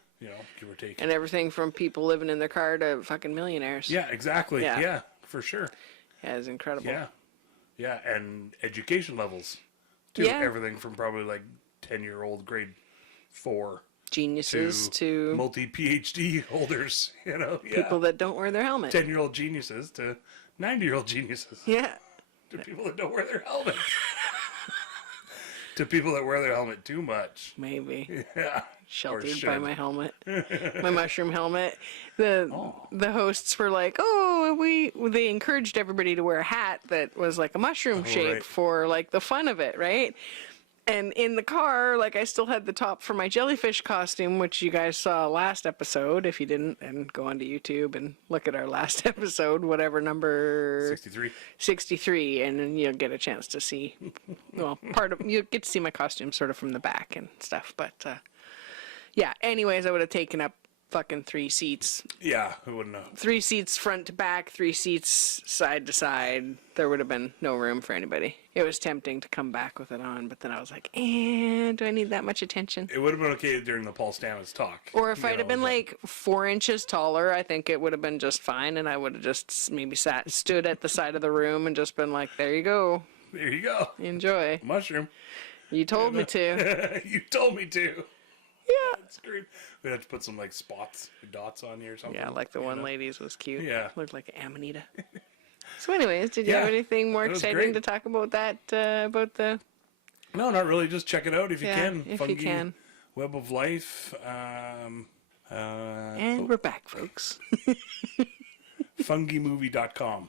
Give or take. And everything from people living in their car to fucking millionaires. Yeah, exactly. Yeah. Yeah, for sure. Yeah, it's incredible. Yeah. Yeah, and education levels, too. Yeah. Everything from probably like 10-year-old grade 4 geniuses to multi-PhD holders, Yeah. People that don't wear their helmet. 10-year-old geniuses to 90-year-old geniuses. Yeah. To people that don't wear their helmets. To people that wear their helmet too much. Maybe. Yeah. Sheltered by my helmet. My mushroom helmet. The hosts were like, they encouraged everybody to wear a hat that was like a mushroom shape right. for like the fun of it, right? And in the car, like I still had the top for my jellyfish costume, which you guys saw last episode. If you didn't, and go onto YouTube and look at our last episode, whatever number 63, and then you'll get a chance to see. Well, you get to see my costume sort of from the back and stuff. But yeah. Anyways, I would have taken up fucking 3 seats. Yeah, I wouldn't know. 3 seats front to back, 3 seats side to side. There would have been no room for anybody. It was tempting to come back with it on, but then I was like, do I need that much attention? It would have been okay during the Paul Stamets talk. Or if I'd have been like 4 inches taller, I think it would have been just fine, and I would have just maybe stood at the side of the room and just been like, there you go. There you go. Enjoy. Mushroom. You told me to. You told me to. Yeah. That's great. We'd have to put some like dots on you or something. Yeah, like the one lady's was cute. Yeah. Looked like an Amanita. So anyways, did you have anything more exciting to talk about that, about the... No, not really. Just check it out if you can. If Fungi, you can. Web of Life. And we're back, folks. Fungimovie.com.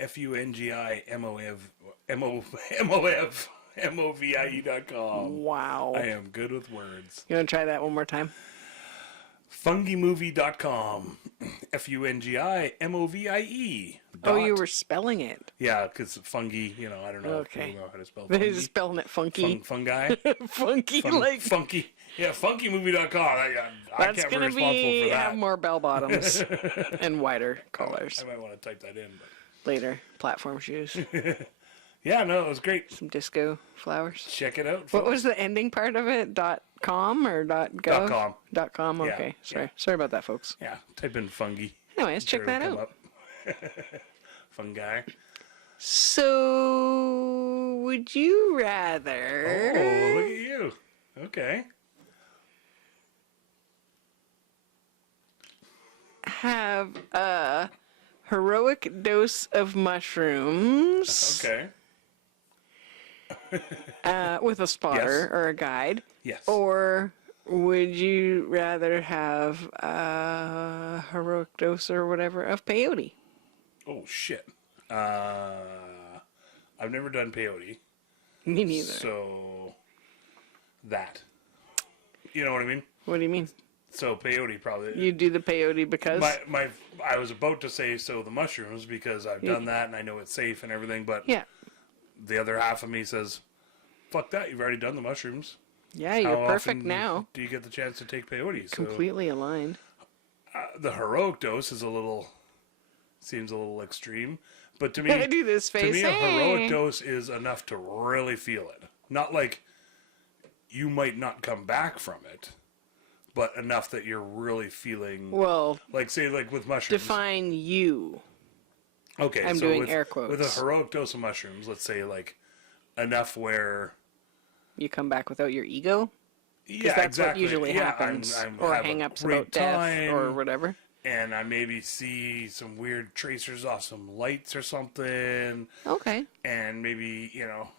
FUNGIMOVIE.com. Wow. I am good with words. You want to try that one more time? Fungimovie.com. FUNGIMOVIE. Oh, you were spelling it. Yeah, because fungi, I don't know if people know how to spell fungi. They're just spelling it funky. Fungi? Funky, Funky. Yeah, funkimovie.com. I That's can't going be to responsible for that. have more bell bottoms and wider collars. I might want to type that in. But... Later, platform shoes. Yeah, no, it was great. Some disco flowers. Check it out. What was the ending part of it? .com or .gov? .com. .com, okay. Yeah. Sorry about that, folks. Yeah, type in fungi. Anyways, check that out. Fungi. So, would you rather... Oh, look at you. Okay. have a heroic dose of mushrooms... Okay. with a spotter or a guide. Yes. Or would you rather have a heroic dose or whatever of peyote? Oh, shit. I've never done peyote. Me neither. So, that. You know what I mean? What do you mean? So, peyote probably. You do the peyote because? I was about to say the mushrooms because I've done that and I know it's safe and everything, but yeah. The other half of me says, fuck that, you've already done the mushrooms. Yeah, you're perfect now. Do you get the chance to take peyote? Completely aligned. The heroic dose is seems a little extreme, but to me, I do this face. To me, a heroic dose is enough to really feel it. Not like you might not come back from it, but enough that you're really feeling. Well, like say, like with mushrooms. Define you. Okay, I'm doing air quotes. With a heroic dose of mushrooms, let's say like enough where you come back without your ego. Yeah, that's exactly. what usually happens, or hang-ups about death or whatever. and I maybe see some weird tracers off some lights or something. Okay. And maybe,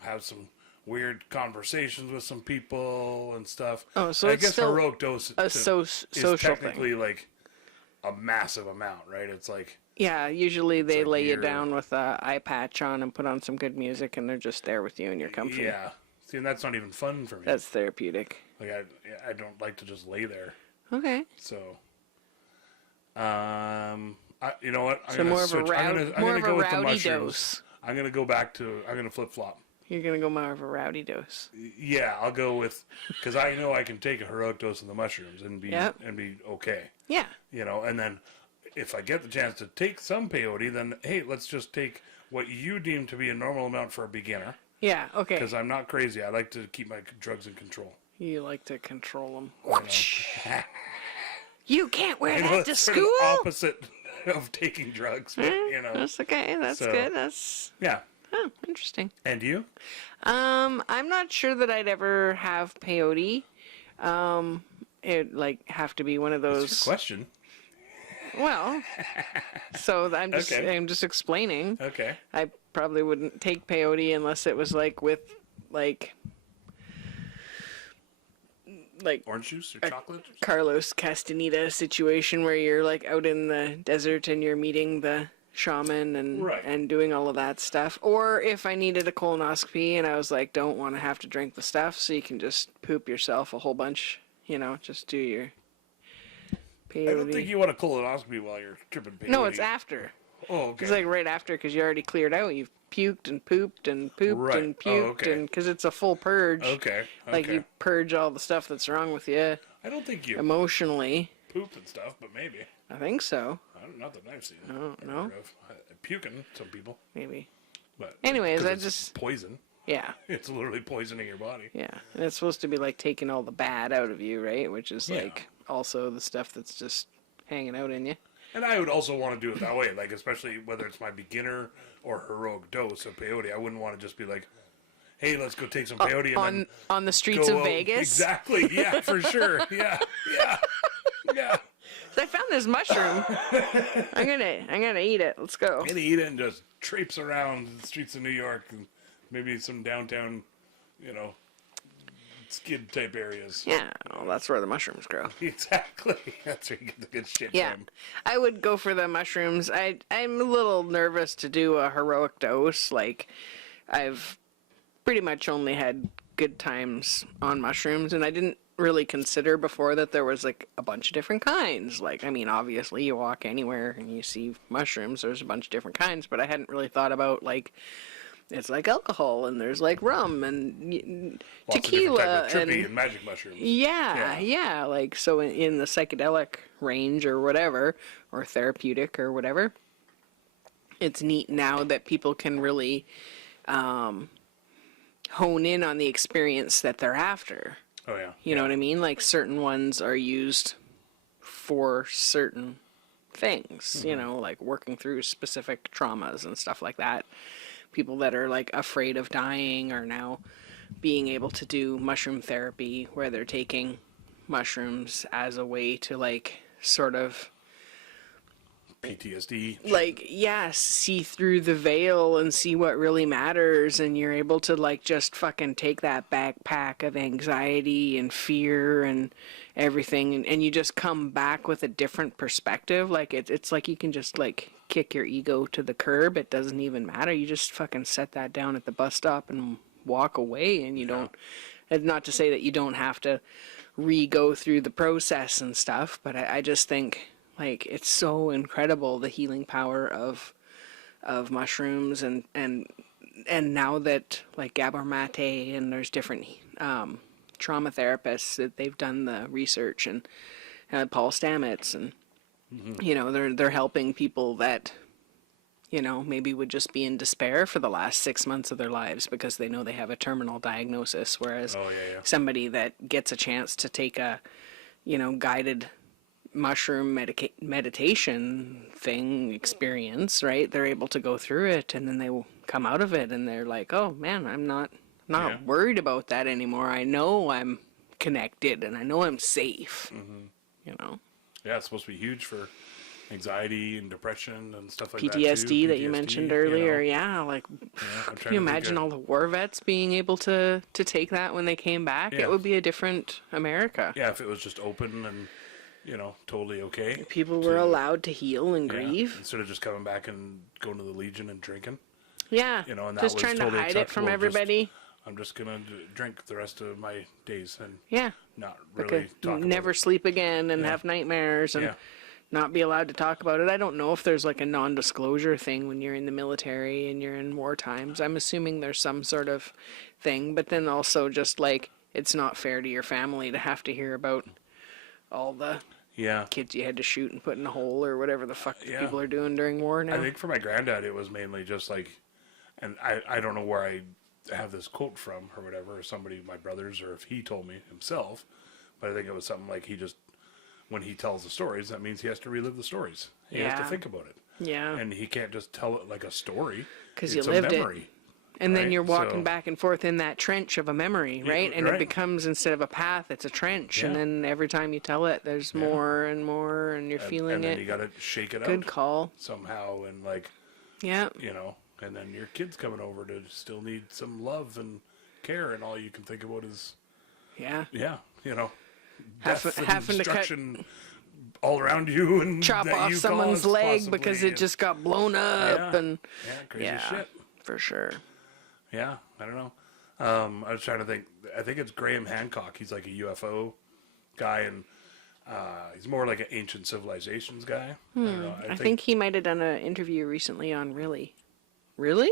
have some weird conversations with some people and stuff. Oh, so I it's guess still heroic dose a is social technically thing. like a massive amount, right? It's like... Yeah, usually they like lay you down with an eye patch on and put on some good music, and they're just there with you and you're comfy. Yeah. See, and that's not even fun for me. That's therapeutic. Like, I don't like to just lay there. Okay. So, you know what? I'm more of a rowdy dose. I'm going to go back to, I'm going to flip-flop. You're going to go more of a rowdy dose. Yeah, I'll go with, because I know I can take a heroic dose of the mushrooms and be okay. Yeah. And then if I get the chance to take some peyote, then, hey, let's just take what you deem to be a normal amount for a beginner. Yeah, okay. Because I'm not crazy. I like to keep my drugs in control. You like to control them. You You can't wear that to school? Opposite of taking drugs, but, That's okay. That's good. That's... Yeah. Oh, interesting. And you? I'm not sure that I'd ever have peyote. It'd have to be one of those... That's your question. Well, so I'm just Okay. I'm just explaining. Okay. I probably wouldn't take peyote unless it was with Orange juice or chocolate? Carlos Castaneda situation where you're out in the desert and you're meeting the shaman and doing all of that stuff. Or if I needed a colonoscopy and I was don't want to have to drink the stuff, so you can just poop yourself a whole bunch, just do your peyote. I don't think you want a colonoscopy while you're tripping peyote. No, it's after. Oh, okay. It's right after, because you already cleared out. You've puked and pooped and pooped and puked, and because it's a full purge. Okay. You purge all the stuff that's wrong with you. I don't think you emotionally poop and stuff, but maybe. I think so. Not that I've seen. No. Puking, some people. Maybe. But anyways, it's poison. Yeah. It's literally poisoning your body. Yeah, and it's supposed to be taking all the bad out of you, right? Which is also the stuff that's just hanging out in you. And I would also want to do it that way, especially whether it's my beginner or heroic dose of peyote. I wouldn't want to just be hey, let's go take some peyote on the streets of Vegas. Exactly. Yeah, for sure. Yeah. So I found this mushroom. I'm gonna eat it. Let's go. I'm gonna eat it and just traipse around the streets of New York and maybe some downtown, skid type areas. Yeah, well, that's where the mushrooms grow. Exactly. That's where you get the good shit from. I would go for the mushrooms. I'm a little nervous to do a heroic dose. I've pretty much only had good times on mushrooms, and I didn't really consider before that there was a bunch of different kinds. Obviously you walk anywhere and you see mushrooms, there's a bunch of different kinds, but I hadn't really thought about it's like alcohol, and there's rum and tequila and magic mushrooms. Yeah. So in the psychedelic range or whatever, or therapeutic or whatever, it's neat now that people can really hone in on the experience that they're after. Oh yeah. You know what I mean? Certain ones are used for certain things. Mm-hmm. Working through specific traumas and stuff like that. People that are afraid of dying are now being able to do mushroom therapy, where they're taking mushrooms as a way to sort of PTSD. See through the veil and see what really matters, and you're able to just fucking take that backpack of anxiety and fear and everything, and you just come back with a different perspective. It's you can just kick your ego to the curb. It doesn't even matter. You just fucking set that down at the bus stop and walk away, and you don't, and not to say that you don't have to re-go through the process and stuff, but I just think it's so incredible, the healing power of mushrooms, and now that Gabor Mate and there's different trauma therapists that they've done the research, and Paul Stamets, and they're helping people that maybe would just be in despair for the last 6 months of their lives because they know they have a terminal diagnosis, whereas somebody that gets a chance to take a guided mushroom meditation experience, right, they're able to go through it, and then they will come out of it and they're oh man, I'm not worried about that anymore. I know I'm connected and I know I'm safe. Yeah, it's supposed to be huge for anxiety and depression and stuff like PTSD that you mentioned earlier. Yeah, like can you imagine all the war vets being able to take that when they came back? It would be a different America. Yeah, if it was just open and totally okay. People were allowed to heal and grieve instead of just coming back and going to the Legion and drinking. Yeah, and that just was trying totally to hide it from everybody. I'm just gonna drink the rest of my days and not like really talk about never it. Sleep again and have nightmares and not be allowed to talk about it. I don't know if there's like a non-disclosure thing when you're in the military and you're in war times. I'm assuming there's some sort of thing, but then also just like it's not fair to your family to have to hear about all the kids you had to shoot and put in a hole or whatever the fuck people are doing during war now. I think for my granddad it was mainly just like, and I don't know where I have this quote from or whatever, or somebody, my brothers, or if he told me himself, but I think it was something like he just, when he tells the stories, that means he has to relive the stories. He has to think about it. Yeah. And he can't just tell it like a story. Because you lived it. And then you're walking back and forth in that trench of a memory, right? And it becomes, instead of a path, it's a trench. And then every time you tell it, there's more and more, and you're feeling it. And then you got to shake it out. Good call. Somehow, and like, and then your kid's coming over to still need some love and care, and all you can think about is, death and destruction all around you, and chop off someone's leg because it just got blown up, and crazy shit for sure. Yeah, I don't know. I was trying to think. I think it's Graham Hancock. He's like a UFO guy, and he's more like an ancient civilizations guy. I don't know. I think he might have done an interview recently on Really. Really?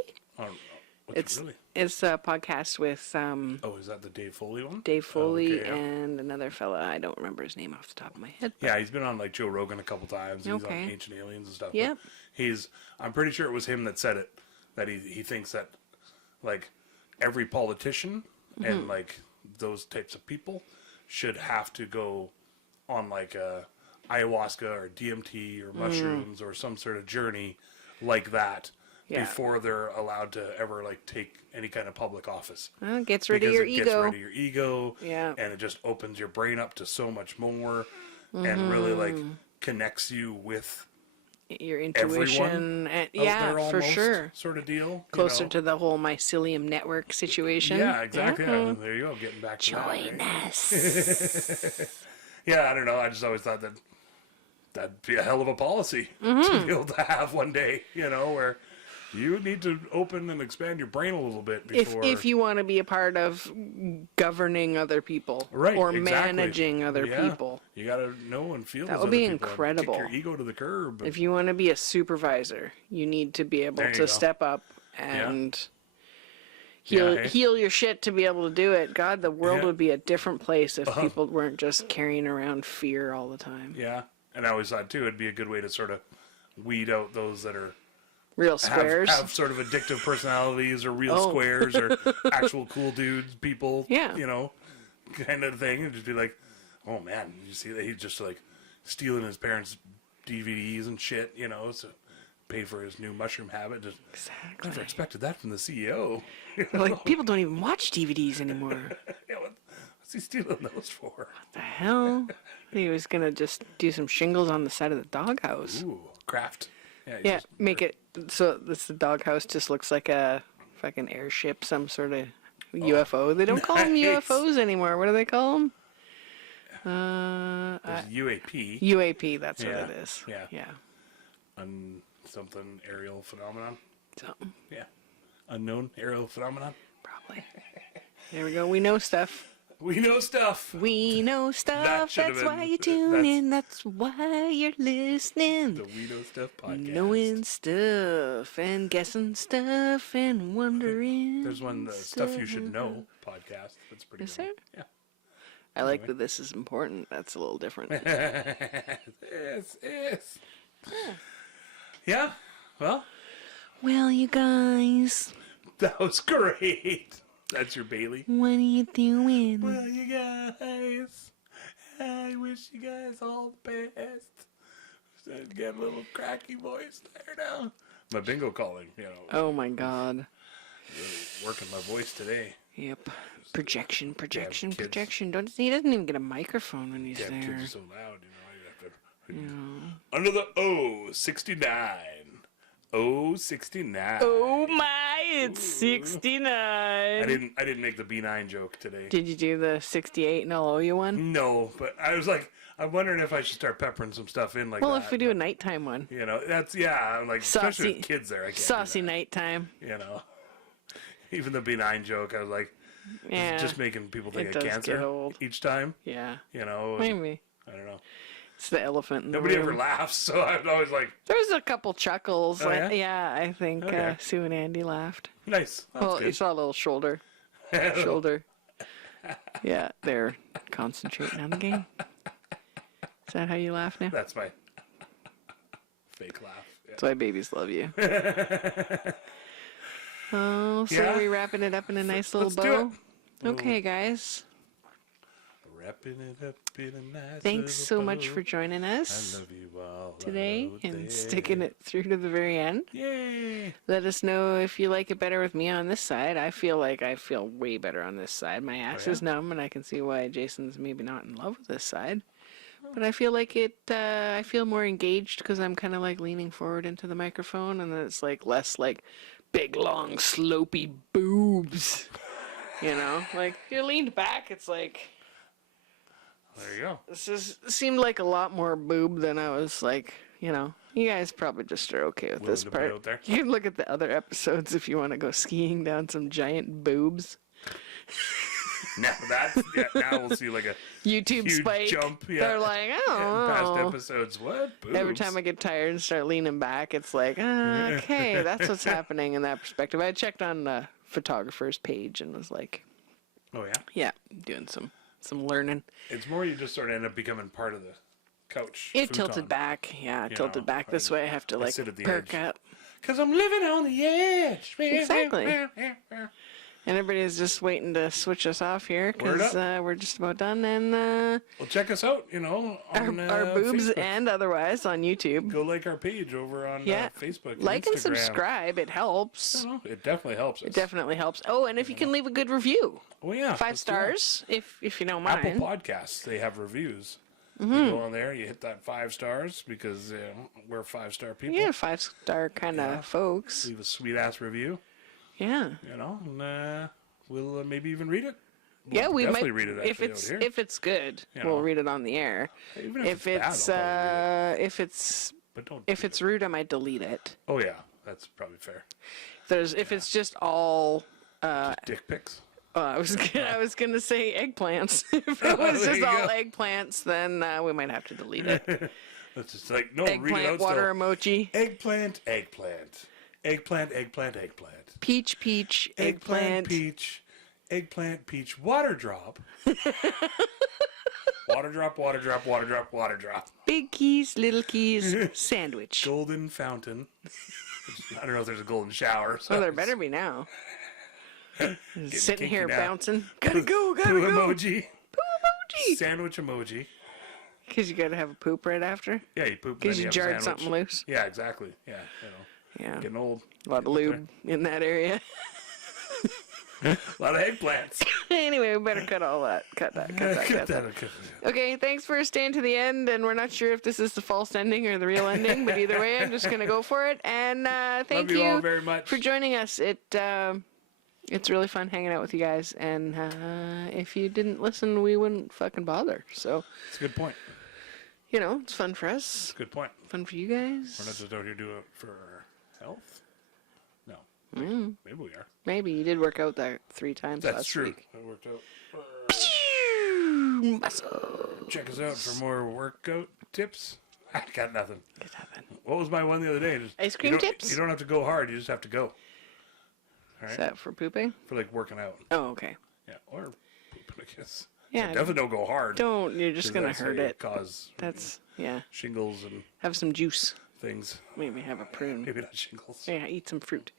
It's Really? It's a podcast with is that the Dave Foley one? Dave Foley and another fella. I don't remember his name off the top of my head. Yeah, he's been on like Joe Rogan a couple times. He's on Ancient Aliens and stuff. Yeah. I'm pretty sure it was him that said it, that he thinks that like every politician and like those types of people should have to go on like a ayahuasca or DMT or mushrooms or some sort of journey like that before they're allowed to ever like take any kind of public office. Well, it gets rid of your ego. Gets rid of your ego. Yeah. And it just opens your brain up to so much more and really like connects you with your intuition. And, for sure. Sort of deal. Closer to the whole mycelium network situation. Yeah, exactly. Yeah. There you go. Getting back to Join us. Yeah, I don't know. I just always thought that'd be a hell of a policy to be able to have one day, where you need to open and expand your brain a little bit before... If you want to be a part of governing other people or managing other people. You got to know and feel that would be incredible. Kick your ego to the curb. If you want to be a supervisor, you need to be able to step up and heal your shit to be able to do it. God, the world would be a different place if people weren't just carrying around fear all the time. Yeah, and I always thought, too, it'd be a good way to sort of weed out those that are real squares. Have sort of addictive personalities or real squares or actual cool dudes, people, kind of thing. And just be like, oh man, you see that he's just like stealing his parents' DVDs and shit, so pay for his new mushroom habit. Just never expected that from the CEO. Like, people don't even watch DVDs anymore. What's he stealing those for? What the hell? He was going to just do some shingles on the side of the doghouse. Ooh, craft. Yeah, make it so the doghouse just looks like a fucking airship, some sort of UFO. They don't call them UFOs anymore. What do they call them? UAP. UAP, that's what it is. Yeah. Something aerial phenomenon. Something. Yeah. Unknown aerial phenomenon. Probably. There we go. We know stuff. We know stuff. We know stuff. That's why you tune in. That's why you're listening. The We Know Stuff podcast. Knowing stuff and guessing stuff and wondering. There's one, the Stuff You Should Know podcast. That's pretty good. Is there? Yeah. I like that this is important. That's a little different. Yes. Yeah. Well, you guys. That was great. That's your Bailey. What are you doing? Well, you guys, I wish you guys all the best. Get a little cracky voice there now. My bingo calling, Oh my God. Really working my voice today. Yep. Projection. He doesn't even get a microphone when he's there. Kids are so loud, I have to Under the O69. O69. Oh my, it's 69. I didn't make the B9 joke today. Did you do the 68 and I'll owe you one? No, but I was like, I'm wondering if I should start peppering some stuff in like that. Well, if we do a nighttime one. You know, that's, yeah, I'm like, especially with kids there. I can't saucy nighttime. You know, even the B9 joke, I was like, yeah, just making people think it of does cancer get old. each time. Yeah. You know, Maybe. I don't know. It's the elephant in the Nobody room. ever laughs, so I'm always like... There's a couple chuckles. Oh, like, yeah? I think Okay. Sue and Andy laughed. Nice. That's Well, good. you saw a little shoulder. Shoulder. Yeah, they're concentrating on the game. Is that how you laugh now? That's my fake laugh. Yeah. That's why babies love you. Oh, so Yeah. are we wrapping it up in a nice little Let's do bow? Okay, guys. Wrapping it up in a nice Thanks so little much bow. for joining I us love you all today out and there. sticking it through to the very end. Yay! Let us know if you like it better with me on this side. I feel like I feel way better on this side. My ass is numb, and I can see why Jason's maybe not in love with this side. But I feel like it. I feel more engaged because I'm kind of like leaning forward into the microphone, and then it's like less like big, long, slopey boobs. You know, like if you're leaned back, it's like. There you go. This seemed like a lot more boob than I was like, you know. You guys probably just are okay with this Willing to put part. out there. You can look at the other episodes if you want to go skiing down some giant boobs. Now now we'll see like a YouTube huge spike. jump. Yeah. They're like, oh. Past episodes, what? Boobs? Every time I get tired and start leaning back, it's like, okay, that's what's happening in that perspective. I checked on the photographer's page and was like, Oh yeah. yeah, doing some learning. It's more you just sort of end up becoming part of the couch. It futon. tilted back. Yeah, it You tilted know, back this way. I have to like sit at the perk edge. up. Cause I'm living on the edge. Exactly. And everybody's just waiting to switch us off here Word because up. we're just about done. And Well, check us out. You know, on our boobs Facebook. and otherwise on YouTube. Go like our page over on Yeah. Facebook. Like Instagram. and subscribe. It helps. No, it definitely helps us. It definitely helps. Oh, and if you can leave a good review. Oh yeah, 5 let's do that. stars, if you don't mind. Apple Podcasts, they have reviews. Mm-hmm. You go on there, you hit that 5 stars because we're 5-star people. Yeah, 5-star kind of folks. Leave a sweet ass review, Yeah. you know, and we'll maybe even read it. Yeah, we definitely might read it if actually it's out here. if it's good, You we'll know. read it on the air. Even If bad, it's I'll probably read it. but But don't. if do it's it. rude, I might delete it. Oh yeah, that's probably fair. If it's just all Dick pics. I was gonna say eggplants. If it was There just you all go. eggplants, then we might have to delete it. That's just like no. Read it Eggplant out water still. emoji. Eggplant, eggplant, eggplant, eggplant, eggplant. Peach, eggplant. peach, eggplant, peach, water drop. Water drop, water drop, water drop, water drop. Big keys, little keys, sandwich. Golden fountain. I don't know if there's a golden shower. So Oh, there better be now. Sitting here kinky now. bouncing. Gotta go, gotta Poo go. emoji. Emoji. Sandwich emoji. Because you gotta have a poop right after. Yeah, you poop. Because then you have a jarred sandwich. something loose. Yeah, exactly. Yeah, you know, Yeah. getting old. A lot of lube in that area. A lot of eggplants. Anyway, we better cut all that. Cut that. Okay, thanks for staying to the end, and we're not sure if this is the false ending or the real ending, but either way, I'm just gonna go for it. And thank Love you all very much. for joining us. It's really fun hanging out with you guys, and if you didn't listen, we wouldn't fucking bother. So, It's a good point. you know, it's fun for us, It's a good point. fun for you guys. We're not just out here doing it for health. No, maybe we are. Maybe you did work out that 3 times That's last true. week. That worked out. Muscle. Check us out for more workout tips. I got nothing. Good heaven. What was my one the other day? Just, Ice cream you don't- tips? You don't have to go hard. You just have to go. All Is right. that for pooping? For like working out. Oh, okay. Yeah. Or pooping, I guess. Yeah. Definitely don't go hard. Don't. You're just 'cause gonna that's hurt how you it. Cause That's yeah. shingles and Have some juice. things. Maybe have a prune. Maybe not shingles. Yeah, eat some fruit.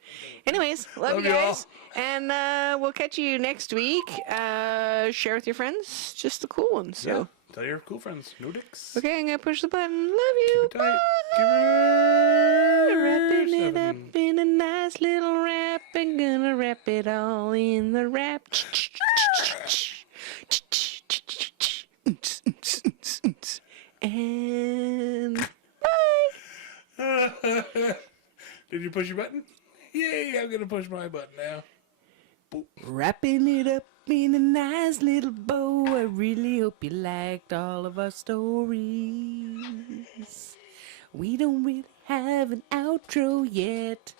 Anyways, love you Love y'all. guys. And we'll catch you next week. Share with your friends, just the cool ones. So. Yeah. Tell your cool friends. No dicks. Okay, I'm going to push the button. Love you. Keep it tight. Bye. Give Wrapping it seven. up in a nice little wrap. And gonna wrap it all in the wrap. And bye. Did you push your button? Yay, I'm going to push my button now. Boop. Wrapping it up in a nice little bow. I really hope you liked all of our stories. We don't really have an outro yet.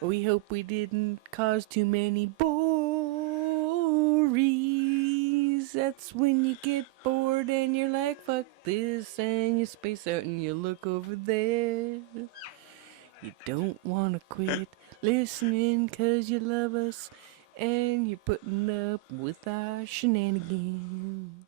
We hope we didn't cause too many bories. That's when you get bored and you're like, fuck this, and you space out and you look over there. You don't want to quit listening 'cause you love us and you're putting up with our shenanigans.